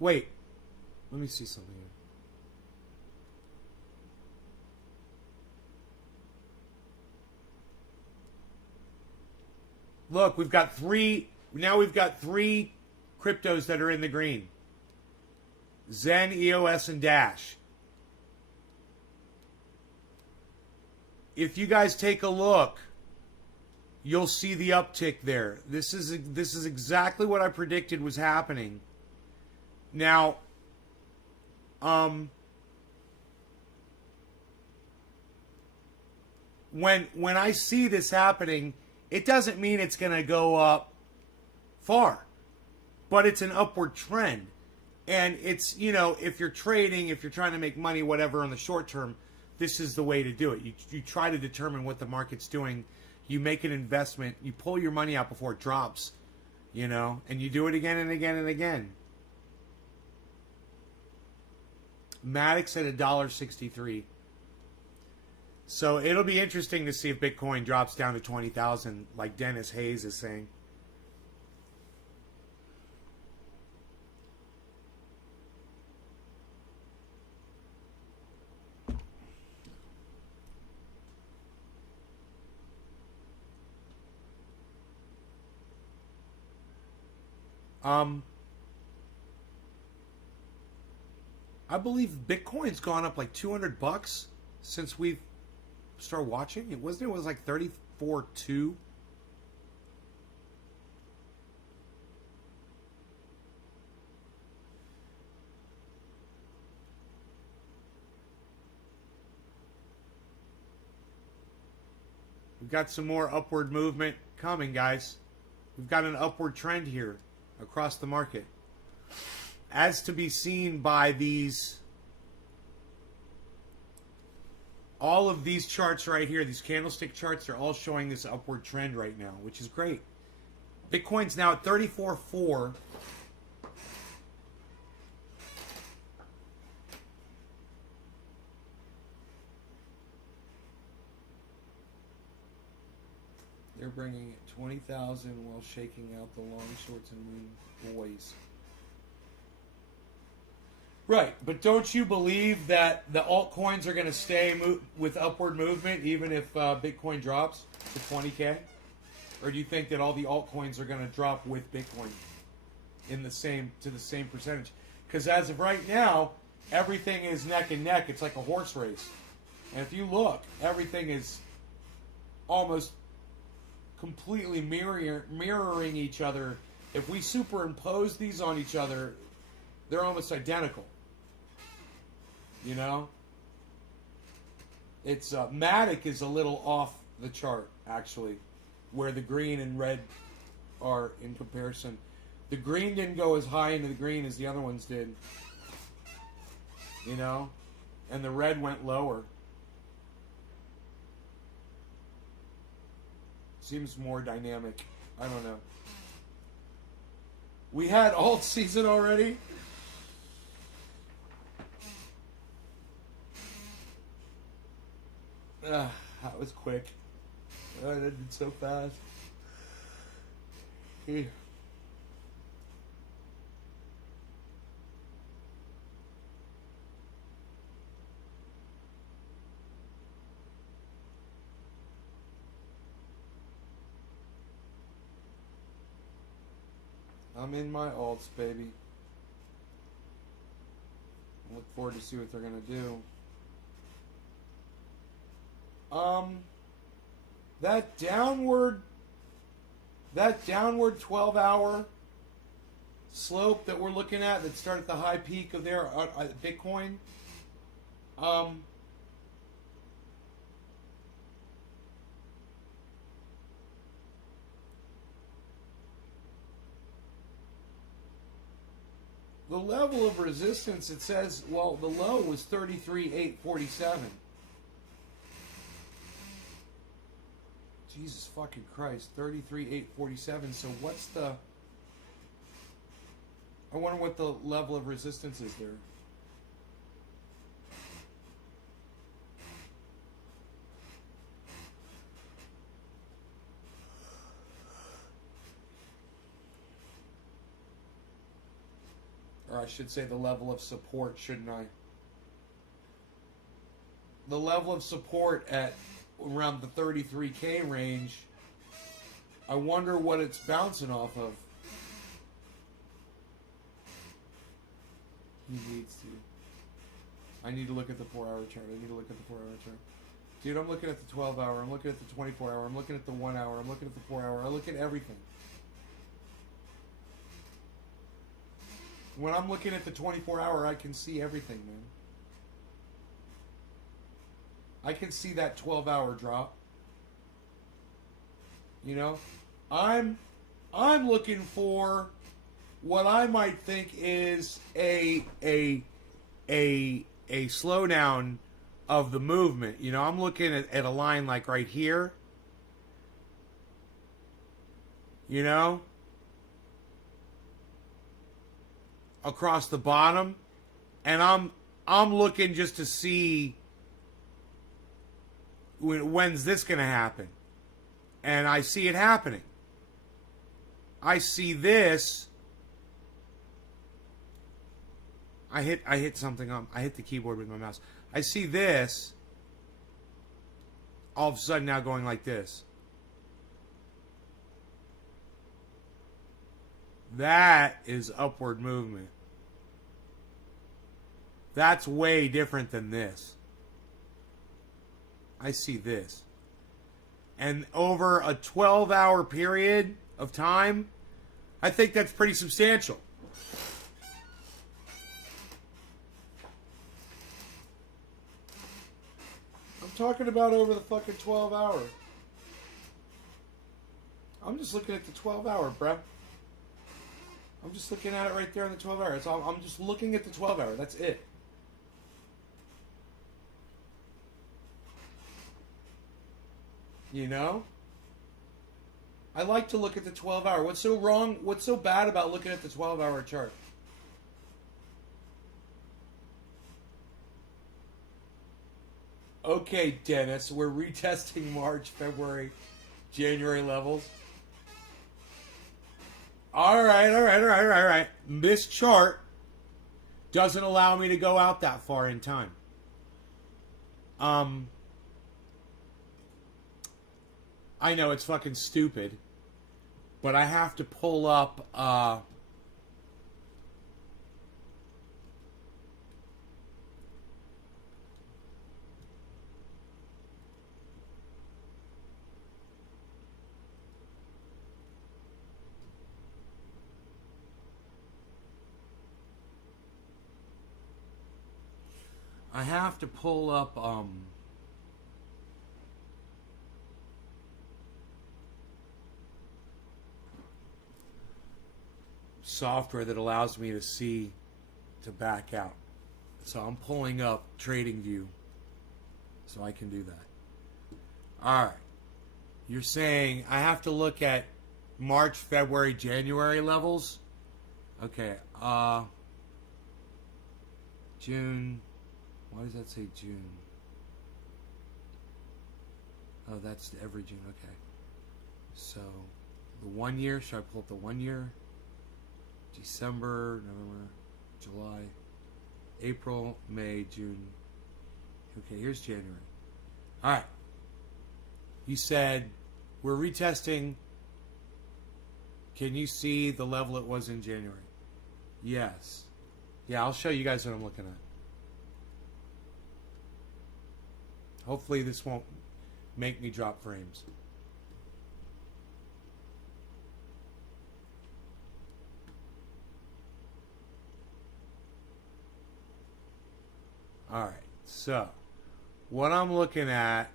Wait. Let me see something here. Look, we've got three. Now we've got three cryptos that are in the green. Zen, EOS, and Dash. If you guys take a look, you'll see the uptick there. This is exactly what I predicted was happening. Now, when I see this happening, it doesn't mean it's going to go up far, but it's an upward trend. And it's, if you're trading, if you're trying to make money, whatever, on the short term, this is the way to do it. You try to determine what the market's doing. You make an investment. You pull your money out before it drops, and you do it again and again and again. Maddox at $1.63. So it'll be interesting to see if Bitcoin drops down to 20,000, like Dennis Hayes is saying. I believe Bitcoin's gone up like $200 since we've started watching. It was like 34.2. We've got some more upward movement coming, guys. We've got an upward trend here across the market, as to be seen by all of these charts right here, these candlestick charts, they're all showing this upward trend right now, which is great. Bitcoin's now at 34.4. They're bringing it 20,000 while shaking out the long shorts and moon boys. Right, but don't you believe that the altcoins are going to stay with upward movement even if Bitcoin drops to 20K? Or do you think that all the altcoins are going to drop with Bitcoin to the same percentage? Because as of right now, everything is neck and neck. It's like a horse race. And if you look, everything is almost completely mirroring each other. If we superimpose these on each other, they're almost identical. It's Matic is a little off the chart, actually, where the green and red are in comparison. The green didn't go as high into the green as the other ones did, and the red went lower. Seems more dynamic. I don't know. We had alt season already. That was quick. That ended so fast. Here. I'm in my alts, baby. I look forward to see what they're gonna do. That downward 12-hour slope that we're looking at that started at the high peak of their Bitcoin. The level of resistance, it says, well, the low was 33,847. Jesus fucking Christ, 33,847. So what's the... I wonder what the level of resistance is there. Or I should say the level of support, shouldn't I? The level of support at around the 33K range, I wonder what it's bouncing off of. He needs to. I need to look at the 4-hour chart. Dude, I'm looking at the 12-hour. I'm looking at the 24-hour. I'm looking at the 1 hour. I'm looking at the 4-hour. I look at everything. When I'm looking at the 24-hour, I can see everything, man. I can see that 12-hour drop. You know? I'm looking for what I might think is a slowdown of the movement. You know, I'm looking at a line like right here. You know? Across the bottom. And I'm looking just to see when's this going to happen. And I see it happening. I see this. I hit something on. I hit the keyboard with my mouse. I see this. All of a sudden now going like this. That is upward movement. That's way different than this. I see this. And over a 12-hour period of time, I think that's pretty substantial. I'm talking about over the fucking 12-hour. I'm just looking at the 12-hour, bruh. I'm just looking at it right there on the 12-hour. I'm just looking at the 12-hour. That's it. You know? I like to look at the 12-hour. What's so wrong? What's so bad about looking at the 12-hour chart? Okay, Dennis, we're retesting March, February, January levels. All right. This chart doesn't allow me to go out that far in time. I know it's fucking stupid, but I have to pull up software that allows me to back out. So I'm pulling up TradingView so I can do that. All right. You're saying I have to look at March, February, January levels? Okay. June. Why does that say June? Oh, that's every June. Okay. So the 1 year. Should I pull up the 1 year? December, November, July, April, May, June. Okay, here's January. All right. You said we're retesting. Can you see the level it was in January? Yes. Yeah, I'll show you guys what I'm looking at. Hopefully this won't make me drop frames. All right, so what I'm looking at,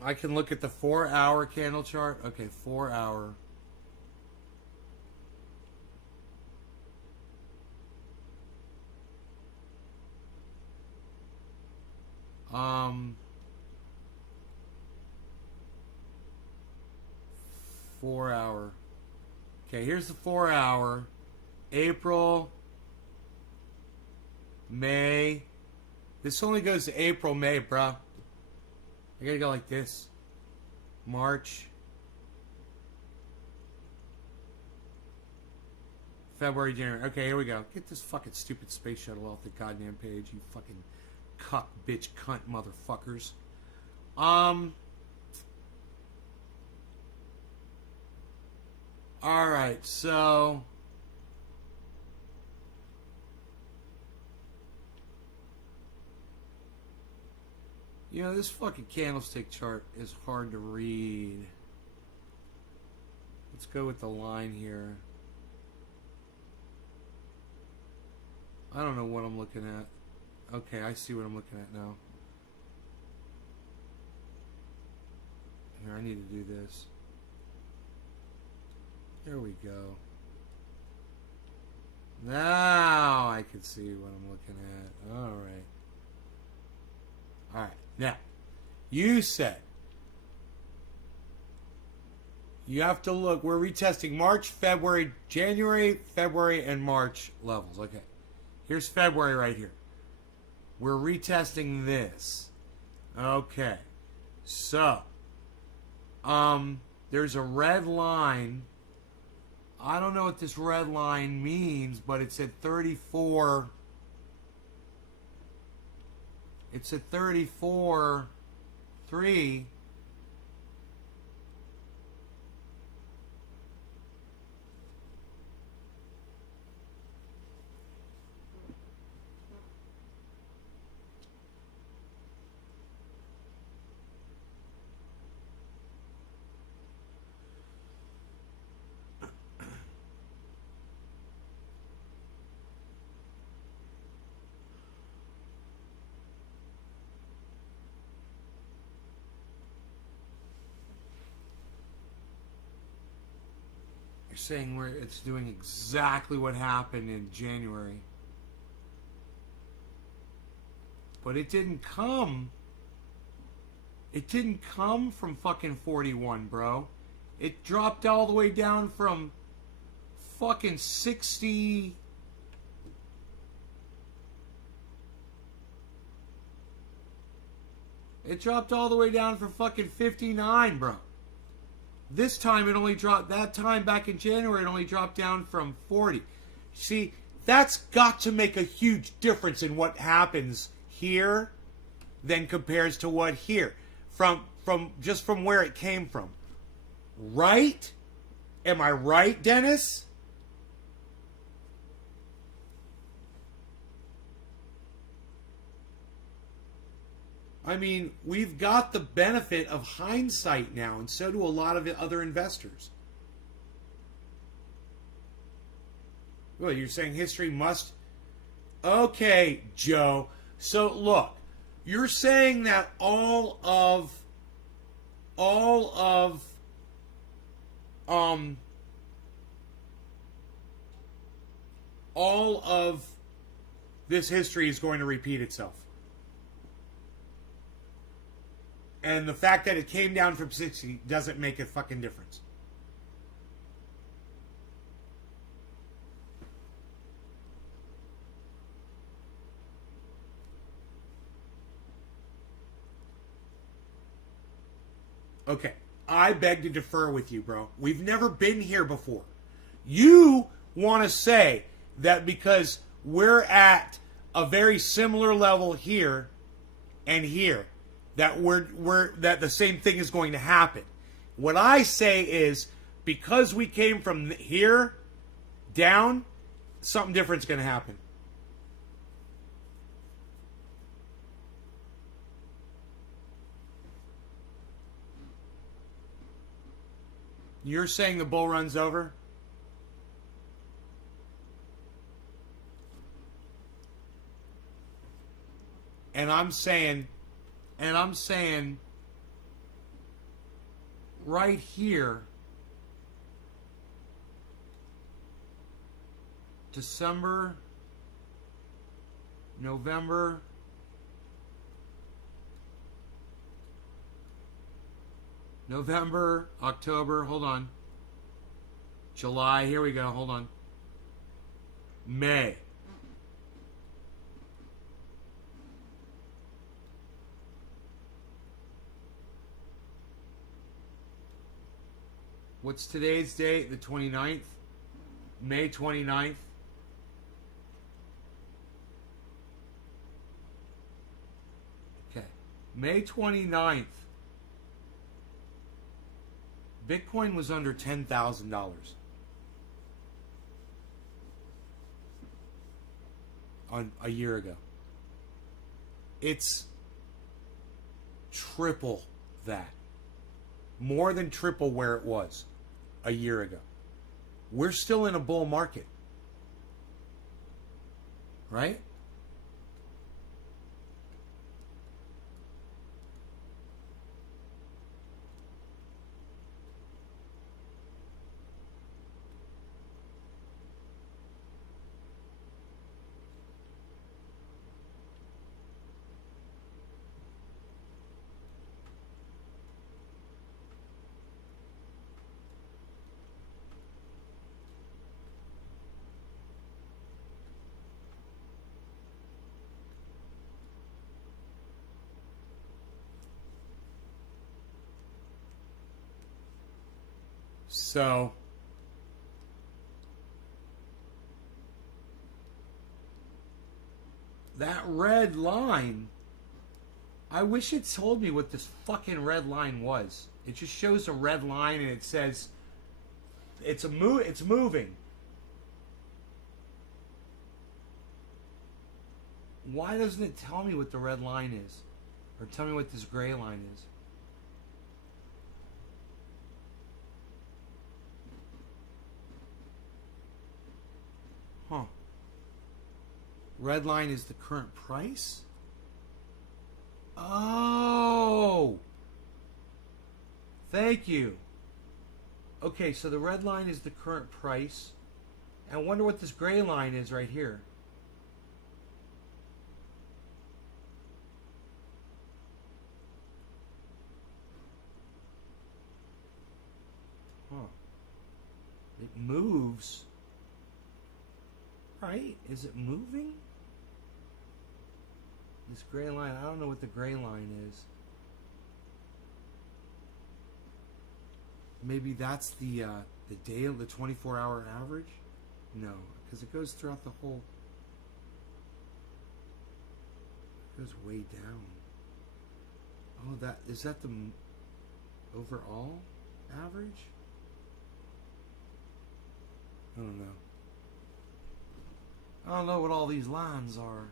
I can look at the 4-hour candle chart. Okay, 4-hour. Four-hour. Okay, here's the 4-hour. April, May. This only goes to April, May, bruh. I gotta go like this. March. February, January. Okay, here we go. Get this fucking stupid space shuttle off the goddamn page, you fucking cuck, bitch, cunt motherfuckers. Alright, so... You know, this fucking candlestick chart is hard to read. Let's go with the line here. I don't know what I'm looking at. Okay, I see what I'm looking at now. Here, I need to do this. There we go. Now I can see what I'm looking at. Alright. Alright. Now, you said you have to look. We're retesting March, February, January, February, and March levels. Okay. Here's February right here. We're retesting this. Okay. So, there's a red line. I don't know what this red line means, but it's at 34. It's at 34.3. Saying where it's doing exactly what happened in January. But it didn't come. It didn't come from fucking 41, bro. It dropped all the way down from fucking 60. It dropped all the way down from fucking 59, bro. This time it only dropped, that time back in January, it only dropped down from 40. See, that's got to make a huge difference in what happens here than compares to what here. From where it came from. Right? Am I right, Dennis? I mean, we've got the benefit of hindsight now, and so do a lot of other investors. Well, you're saying history must... Okay, Joe. So, look. You're saying that all of this history is going to repeat itself. And the fact that it came down from 60 doesn't make a fucking difference. Okay, I beg to differ with you, bro. We've never been here before. You want to say that because we're at a very similar level here and here, that that the same thing is going to happen. What I say is, because we came from here down, something different's going to happen. You're saying the bull run's over? And I'm saying right here, December, November, October, hold on. July, here we go, hold on. May. What's today's date? The 29th? May 29th. Okay. May 29th. Bitcoin was under $10,000 on a year ago. It's triple that. More than triple where it was a year ago. We're still in a bull market. Right? So, that red line, I wish it told me what this fucking red line was. It just shows a red line and it says it's moving. Why doesn't it tell me what the red line is? Or tell me what this gray line is? Huh. Red line is the current price? Oh! Thank you. Okay, so the red line is the current price. I wonder what this gray line is right here. Huh. It moves. Right? Is it moving? This gray line, I don't know what the gray line is. Maybe that's the day of the 24-hour average? No, because it goes throughout the whole. It goes way down. Oh, that is that the overall average? I don't know. I don't know what all these lines are.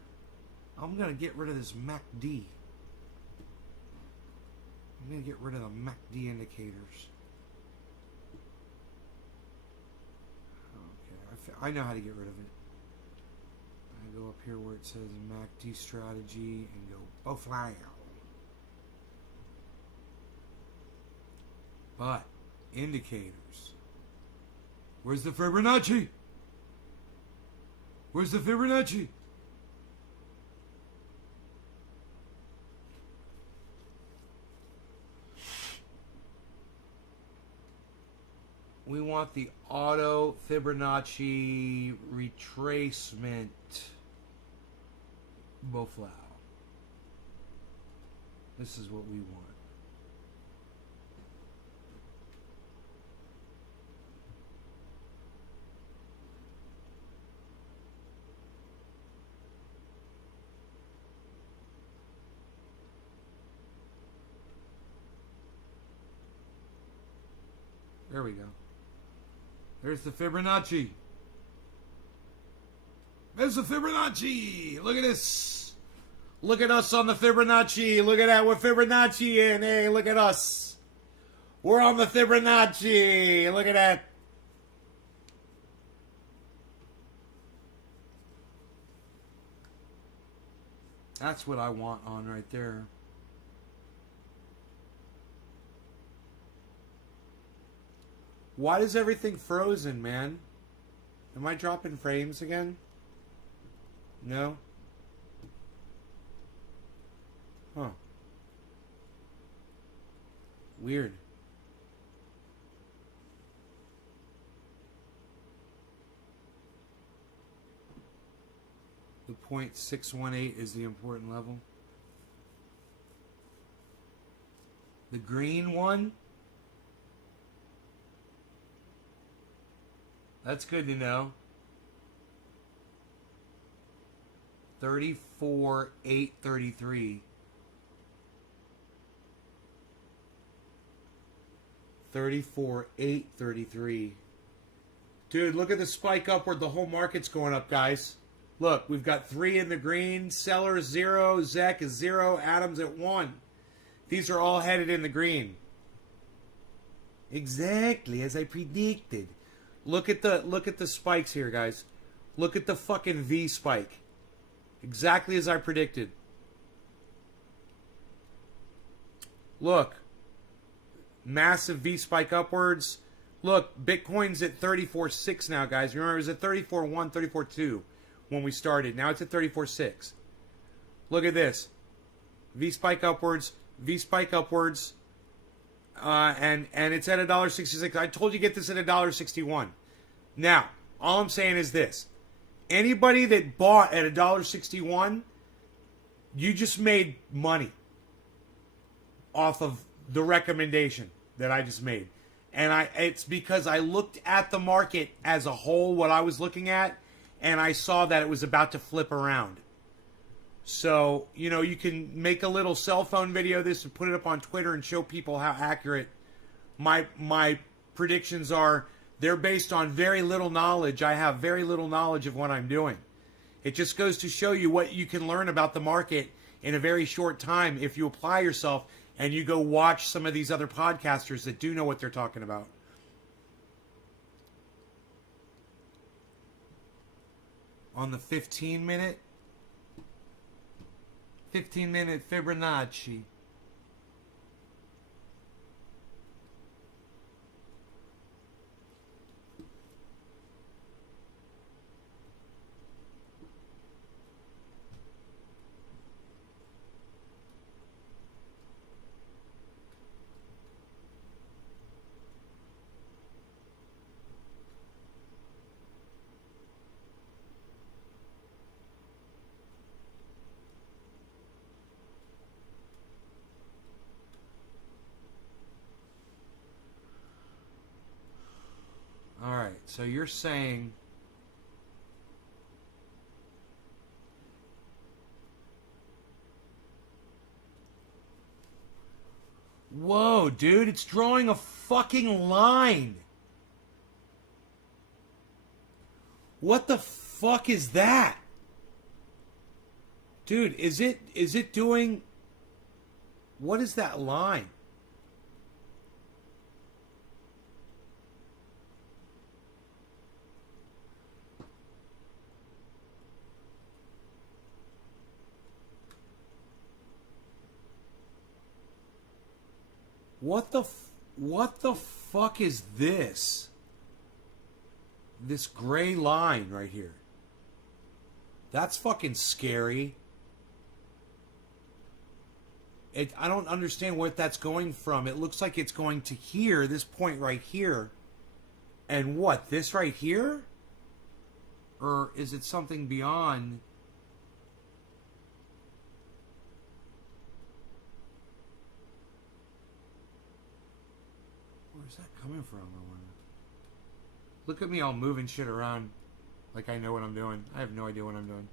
I'm going to get rid of this MACD. I'm going to get rid of the MACD indicators. Okay, I know how to get rid of it. I go up here where it says MACD strategy and go profile. But, indicators. Where's the Fibonacci? Where's the Fibonacci? We want the auto Fibonacci retracement Boflau. This is what we want. There we go. There's the Fibonacci. There's the Fibonacci. Look at this. Look at us on the Fibonacci. Look at that. We're Fibonacci in. Hey, look at us. We're on the Fibonacci. Look at that. That's what I want on right there. Why is everything frozen, man? Am I dropping frames again? No? Huh. Weird. The 0.618 is the important level. The green one That's good to know. 34,833. 34,833. Dude, look at the spike upward. The whole market's going up, guys. Look, we've got 3 in the green. Sellers 0. Zek is 0. Adams at 1. These are all headed in the green. Exactly as I predicted. Look at the spikes here, guys. Look at the fucking V spike. Exactly as I predicted. Look. Massive V spike upwards. Look, Bitcoin's at 34.6 now, guys. Remember, it was at 34.1, 34.2 when we started. Now it's at 34.6. Look at this. V spike upwards. V spike upwards. And it's at $1.66. I told you get this at $1.61. Now, all I'm saying is this. Anybody that bought at $1.61, you just made money off of the recommendation that I just made. And it's because I looked at the market as a whole, what I was looking at, and I saw that it was about to flip around. So, you know, you can make a little cell phone video of this and put it up on Twitter and show people how accurate my predictions are. They're based on very little knowledge. I have very little knowledge of what I'm doing. It just goes to show you what you can learn about the market in a very short time if you apply yourself and you go watch some of these other podcasters that do know what they're talking about. On the 15-minute Fibonacci. All right, so you're saying whoa, dude, it's drawing a fucking line. What the fuck is that? Dude, is it doing what is that line? What the fuck is this? This gray line right here. That's fucking scary. I don't understand what that's going from. It looks like it's going to here, this point right here. And what, this right here? Or is it something beyond? Where's that coming from? I wonder. Look at me all moving shit around like I know what I'm doing. I have no idea what I'm doing.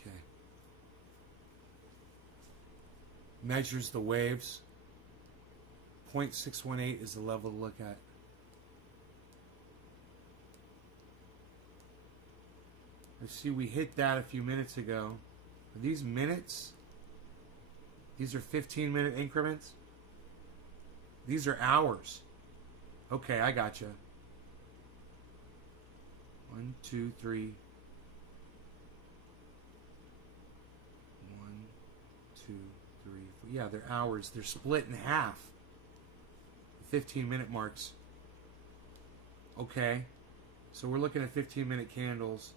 Okay. Measures the waves. 0.618 is the level to look at. I see we hit that a few minutes ago. Are these minutes? These are 15-minute increments? These are hours. Okay, I gotcha. 1, 2, 3. 1, 2, 3, 4. Yeah, they're hours. They're split in half. 15-minute marks. Okay. So we're looking at 15-minute candles.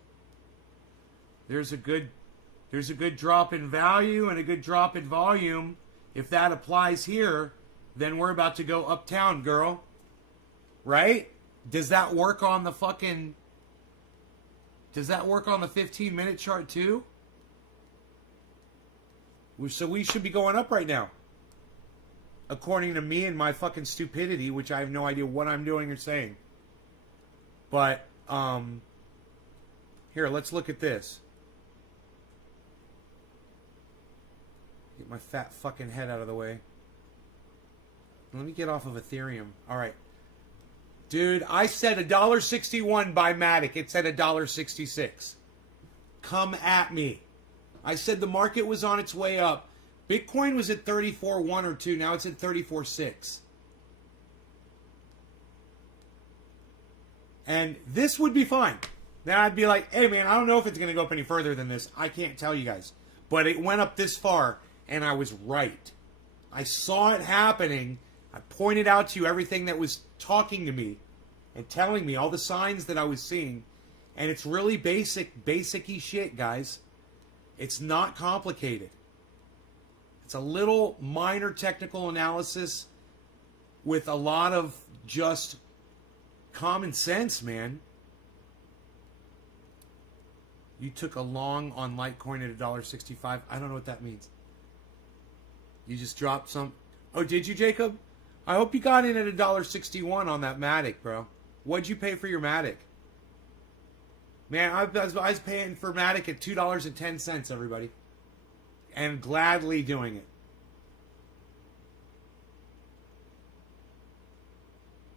There's a good drop in value and a good drop in volume. If that applies here, then we're about to go uptown, girl. right? Does that work on the 15-minute chart too? So we should be going up right now. According to me and my fucking stupidity, which I have no idea what I'm doing or saying. But, here, let's look at this. Get my fat fucking head out of the way. Let me get off of Ethereum. Alright. Dude, I said $1.61 by Matic. It said $1.66. Come at me. I said the market was on its way up. Bitcoin was at 34.1 or 2. Now it's at 34.6. And this would be fine. Then I'd be like, hey man, I don't know if it's going to go up any further than this. I can't tell you guys. But it went up this far, and I was right. I saw it happening. I pointed out to you everything that was talking to me and telling me all the signs that I was seeing. And it's really basic-y shit, guys. It's not complicated. It's a little minor technical analysis with a lot of just common sense, man. You took a long on Litecoin at $1.65. I don't know what that means. You just dropped some. Oh, did you, Jacob? I hope you got in at $1.61 on that Matic, bro. What'd you pay for your Matic? Man, I was paying for Matic at $2.10, everybody. And gladly doing it.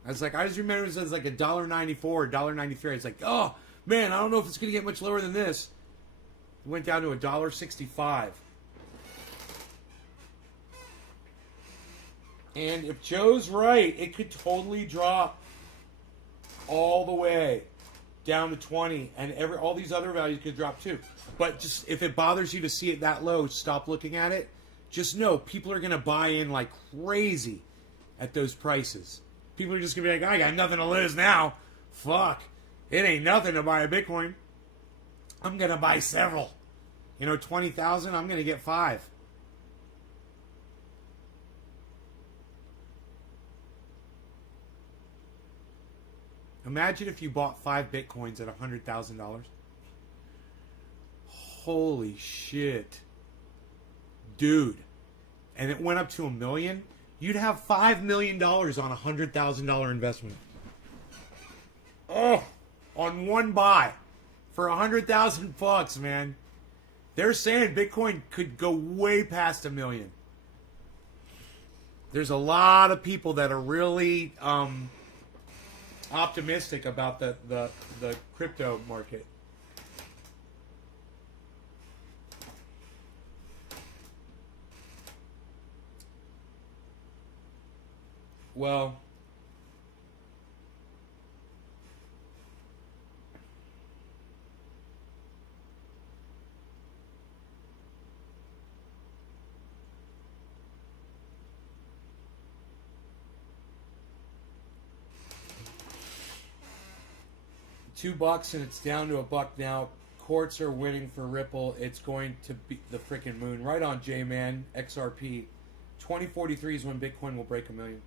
I was like, I just remember it was like $1.94, $1.93. I was like, oh, man, I don't know if it's going to get much lower than this. It went down to $1.65. And if Joe's right, it could totally drop all the way down to 20, and all these other values could drop too. But just if it bothers you to see it that low, stop looking at it. Just know people are going to buy in like crazy at those prices. People are just going to be like, I got nothing to lose now. Fuck. It ain't nothing to buy a Bitcoin. I'm going to buy several. 20,000, I'm going to get 5. Imagine if you bought 5 Bitcoins at $100,000. Holy shit. Dude. And it went up to $1 million. You'd have $5 million on a $100,000 investment. Oh, on one buy for $100,000, man. They're saying Bitcoin could go way past $1 million. There's a lot of people that are really optimistic about the crypto market. Well, $2 and it's down to $1 now. Courts are winning for Ripple. It's going to be the freaking moon. Right on, J-Man. XRP. 2043 is when Bitcoin will break $1 million.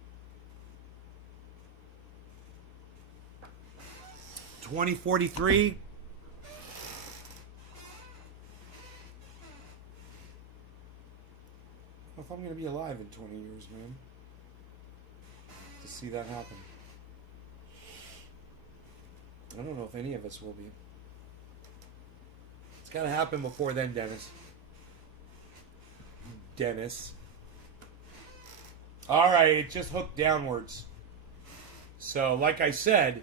2043. If I'm going to be alive in 20 years, man, to see that happen. I don't know if any of us will be. It's got to happen before then, Dennis. All right, it just hooked downwards. So, like I said,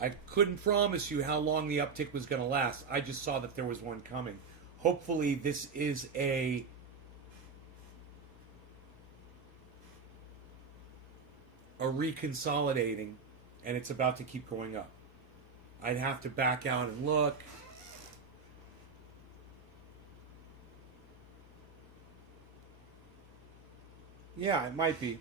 I couldn't promise you how long the uptick was going to last. I just saw that there was one coming. Hopefully, this is a reconsolidating, and it's about to keep going up. I'd have to back out and look. Yeah, it might be.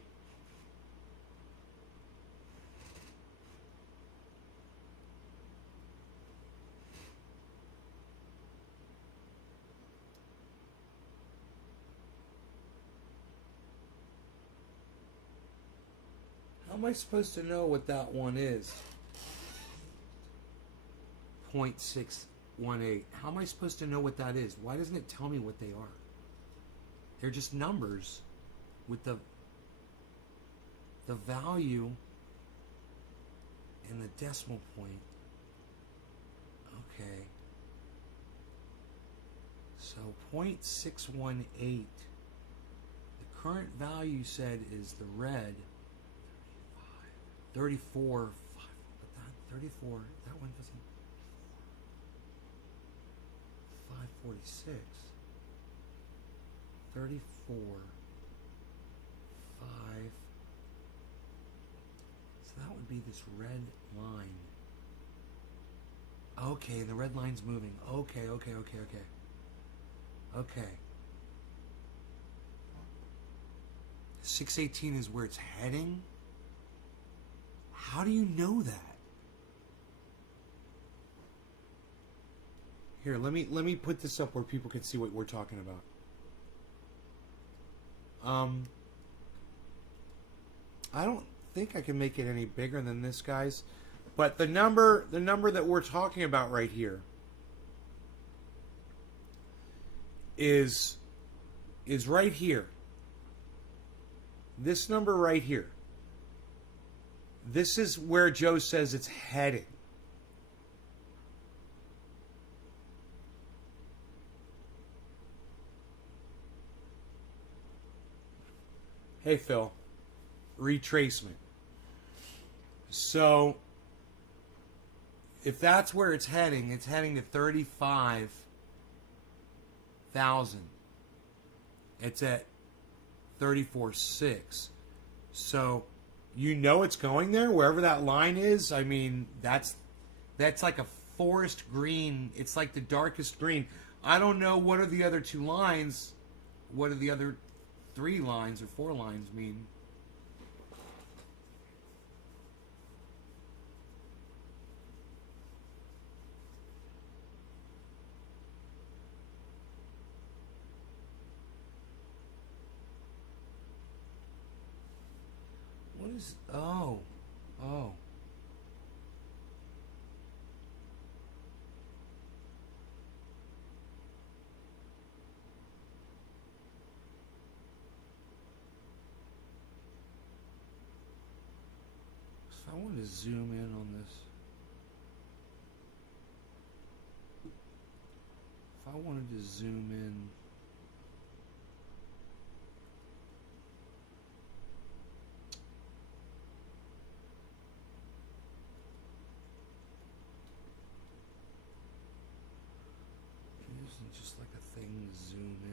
How am I supposed to know what that one is? 0.618. How am I supposed to know what that is? Why doesn't it tell me what they are? They're just numbers with the value and the decimal point. Okay. So 0.618. The current value said is the red. 34. But that 34. That one doesn't. 546. 34. 5. So that would be this red line. Okay, the red line's moving. Okay. 618 is where it's heading? How do you know that? Here, let me put this up where people can see what we're talking about. I don't think I can make it any bigger than this, guys. But the number that we're talking about right here is right here. This number right here. This is where Joe says it's heading. Hey, Phil. Retracement. So, if that's where it's heading to 35,000. It's at 34.6. So, you know it's going there, wherever that line is. I mean, that's like a forest green. It's like the darkest green. I don't know what are the other two lines. What are the other 3 lines or 4 lines mean? What is... Oh. So I want to zoom in on this. If I wanted to zoom in... Just like a thing to zoom in.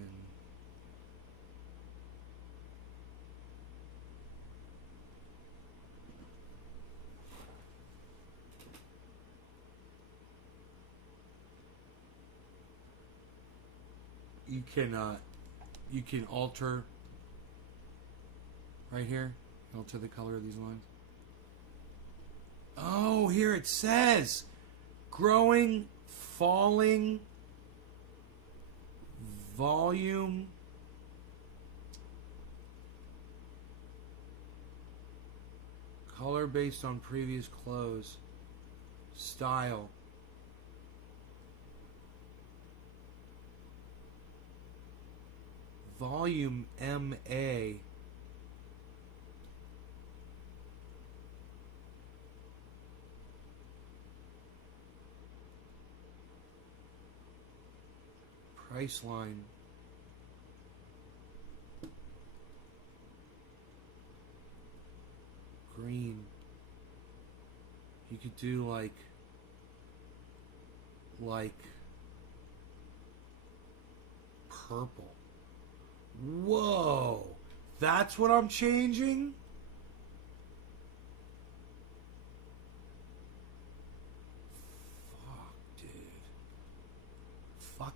You can alter right here. Alter the color of these lines. Oh, here it says growing, falling, volume, color based on previous close, style, volume MA, price line, green. You could do like purple. Whoa, that's what I'm changing? Fuck, dude. Fuck,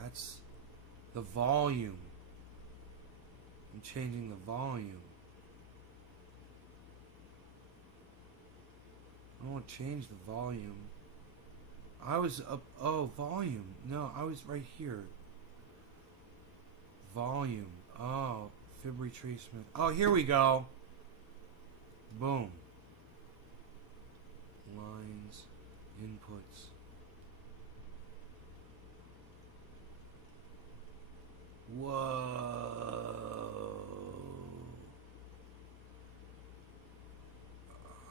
that's the volume. I'm changing the volume. I want to change the volume. I was up. Oh, volume. No, I was right here. Volume. Oh, fib retracement. Oh, here we go. Boom. Lines. Inputs. Whoa.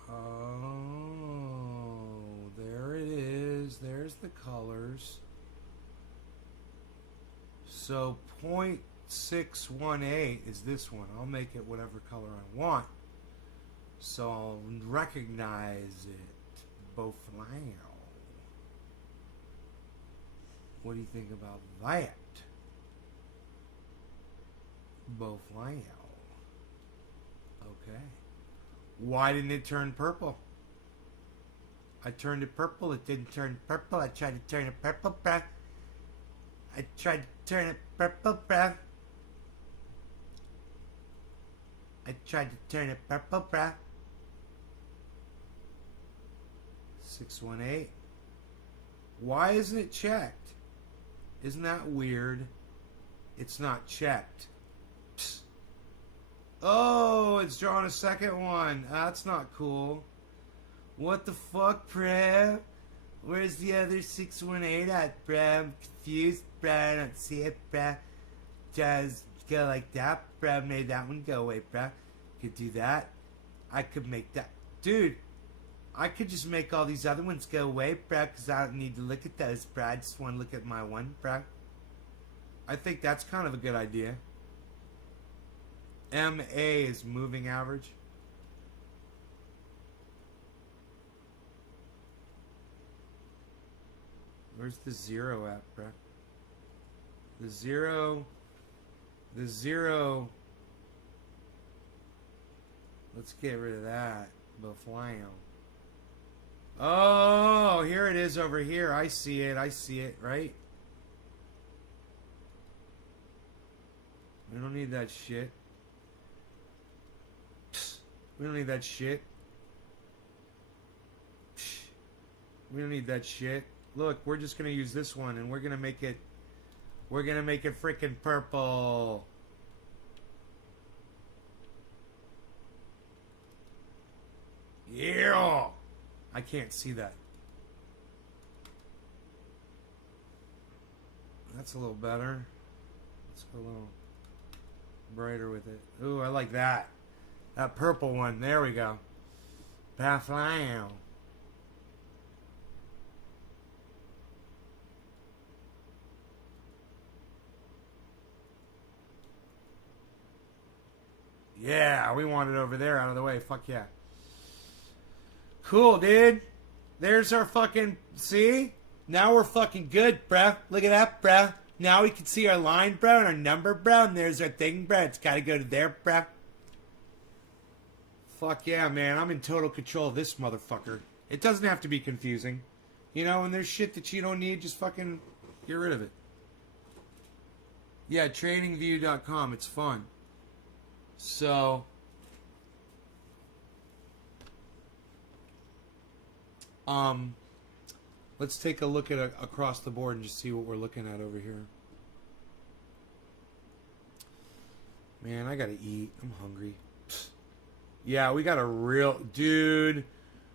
Oh, there it is. There's the colors. So 0.618 is this one. I'll make it whatever color I want. So I'll recognize it. Both now. What do you think about that? Both now. Okay. Why didn't it turn purple? I turned it purple. It didn't turn purple. I tried to turn it purple, bruh. I tried to turn it purple, bruh. I tried to turn it purple, bruh. 618. Why isn't it checked? Isn't that weird? It's not checked. Psst. Oh, it's drawn a second one. That's not cool. What the fuck, bruh? Where's the other 618 at, bruh? I'm confused, bruh. I don't see it, bruh. Just go like that, bruh. Made that one go away, bruh. Could do that. I could make that. Dude, I could just make all these other ones go away, bruh, because I don't need to look at those, bruh. I just want to look at my one, bruh. I think that's kind of a good idea. MA is moving average. Where's the zero at, bruh? The zero. Let's get rid of that. Baflio. Oh, here it is over here. I see it, right? We don't need that shit. We don't need that shit. We don't need that shit. Look, we're just gonna use this one and we're gonna make it freaking purple. Yeah. I can't see that. That's a little better. Let's go a little brighter with it. Ooh, I like that. That purple one. There we go. Baflio. Yeah, we want it over there out of the way. Fuck yeah. Cool, dude. There's our fucking... See? Now we're fucking good, bruh. Look at that, bruh. Now we can see our line, bruh, and our number, bruh, and there's our thing, bruh. It's gotta go to there, bruh. Fuck yeah, man. I'm in total control of this motherfucker. It doesn't have to be confusing. You know, when there's shit that you don't need, just fucking get rid of it. Yeah, tradingview.com. It's fun. So... let's take a look at across the board and just see what we're looking at over here. Man, I gotta eat. I'm hungry. Yeah, we got a real... Dude,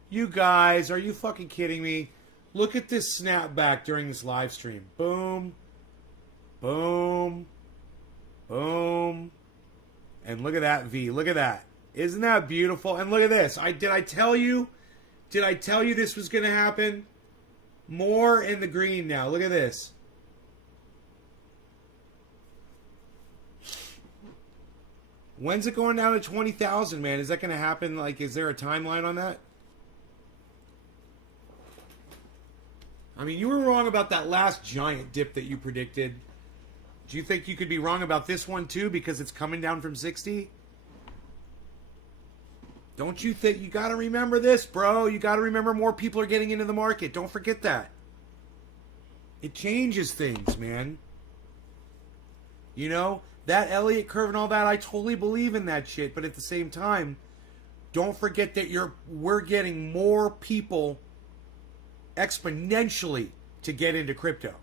you guys, are you fucking kidding me? Look at this snapback during this live stream. Boom. Boom. Boom. And look at that V. Look at that. Isn't that beautiful? And look at this. Did I tell you this was going to happen? More in the green now. Look at this. When's it going down to 20,000, man? Is that going to happen? Like, is there a timeline on that? I mean, you were wrong about that last giant dip that you predicted. Do you think you could be wrong about this one, too, because it's coming down from 60? Don't you think... You got to remember this, bro. You got to remember more people are getting into the market. Don't forget that. It changes things, man. You know? That Elliott curve and all that, I totally believe in that shit. But at the same time, don't forget that we're getting more people exponentially to get into crypto.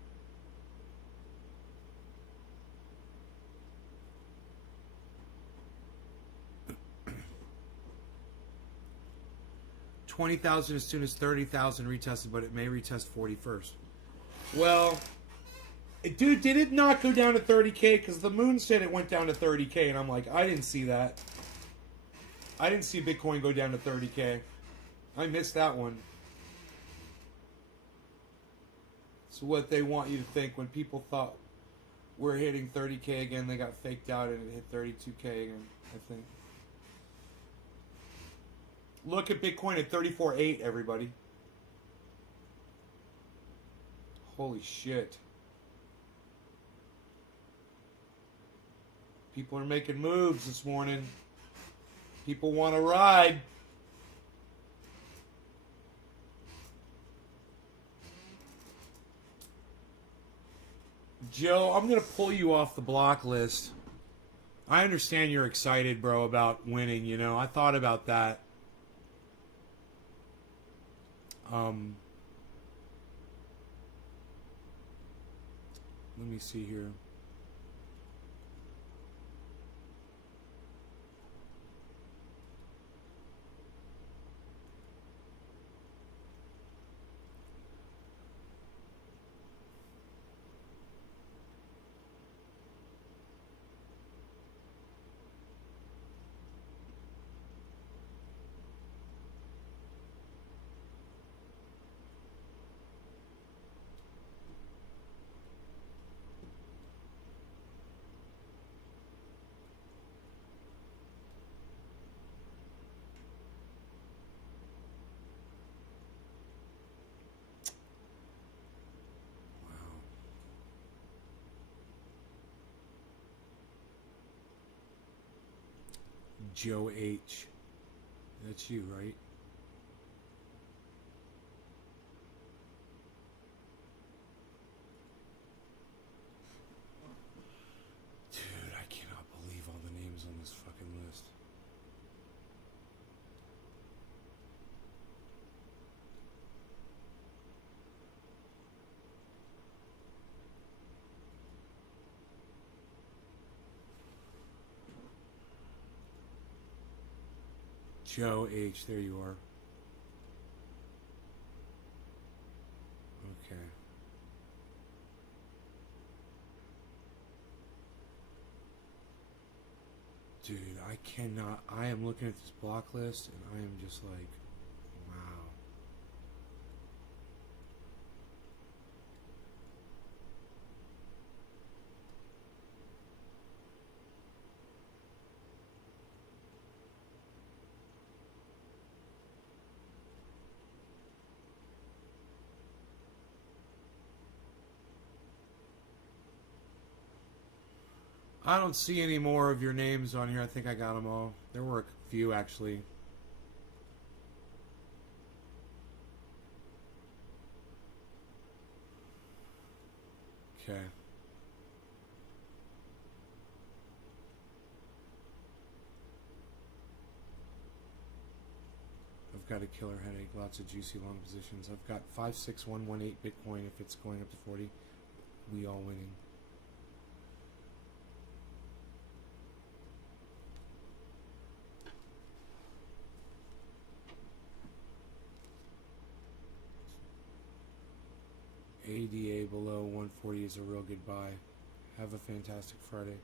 $20,000 as soon as 30,000 retested, but it may retest 40 first. Well, dude, did it not go down to 30K? Because the moon said it went down to 30K, and I'm like, I didn't see that. I didn't see Bitcoin go down to 30K. I missed that one. It's what they want you to think. When people thought we're hitting 30K again, they got faked out and it hit 32K again, I think. Look at Bitcoin at 34.8, everybody. Holy shit. People are making moves this morning. People want to ride. Joe, I'm going to pull you off the block list. I understand you're excited, bro, about winning, you know. I thought about that. Let me see here. Joe H. That's you, right? Dude, I cannot believe all the names on this fucking list. Joe H, there you are. Okay. Dude, I cannot. I am looking at this block list and I am just like, wow. I don't see any more of your names on here. I think I got them all. There were a few, actually. Okay. I've got a killer headache. Lots of juicy long positions. I've got 56118 Bitcoin if it's going up to 40. We all winning. ADA below 140 is a real good buy. Have a fantastic Friday.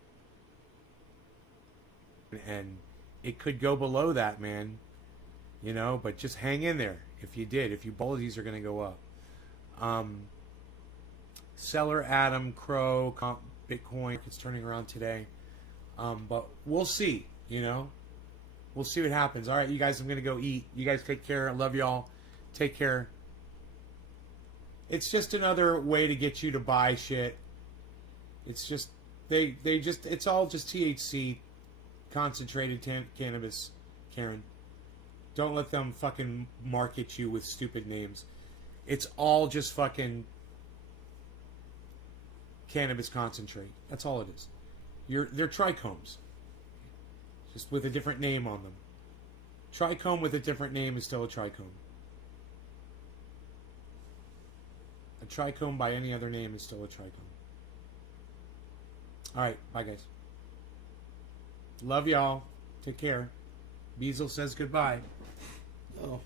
And it could go below that, man. You know, but just hang in there. If you did, if you both these are going to go up. Seller Adam Crow Bitcoin, it's turning around today. But we'll see, you know. We'll see what happens. All right, you guys, I'm going to go eat. You guys take care. I love y'all. Take care. It's just another way to get you to buy shit. It's just they just it's all just THC concentrated cannabis, Karen. Don't let them fucking market you with stupid names. It's all just fucking cannabis concentrate. That's all it is. They're trichomes. Just with a different name on them. Trichome with a different name is still a trichome. A trichome by any other name is still a trichome. Alright, bye guys. Love y'all. Take care. Beazle says goodbye. Oh.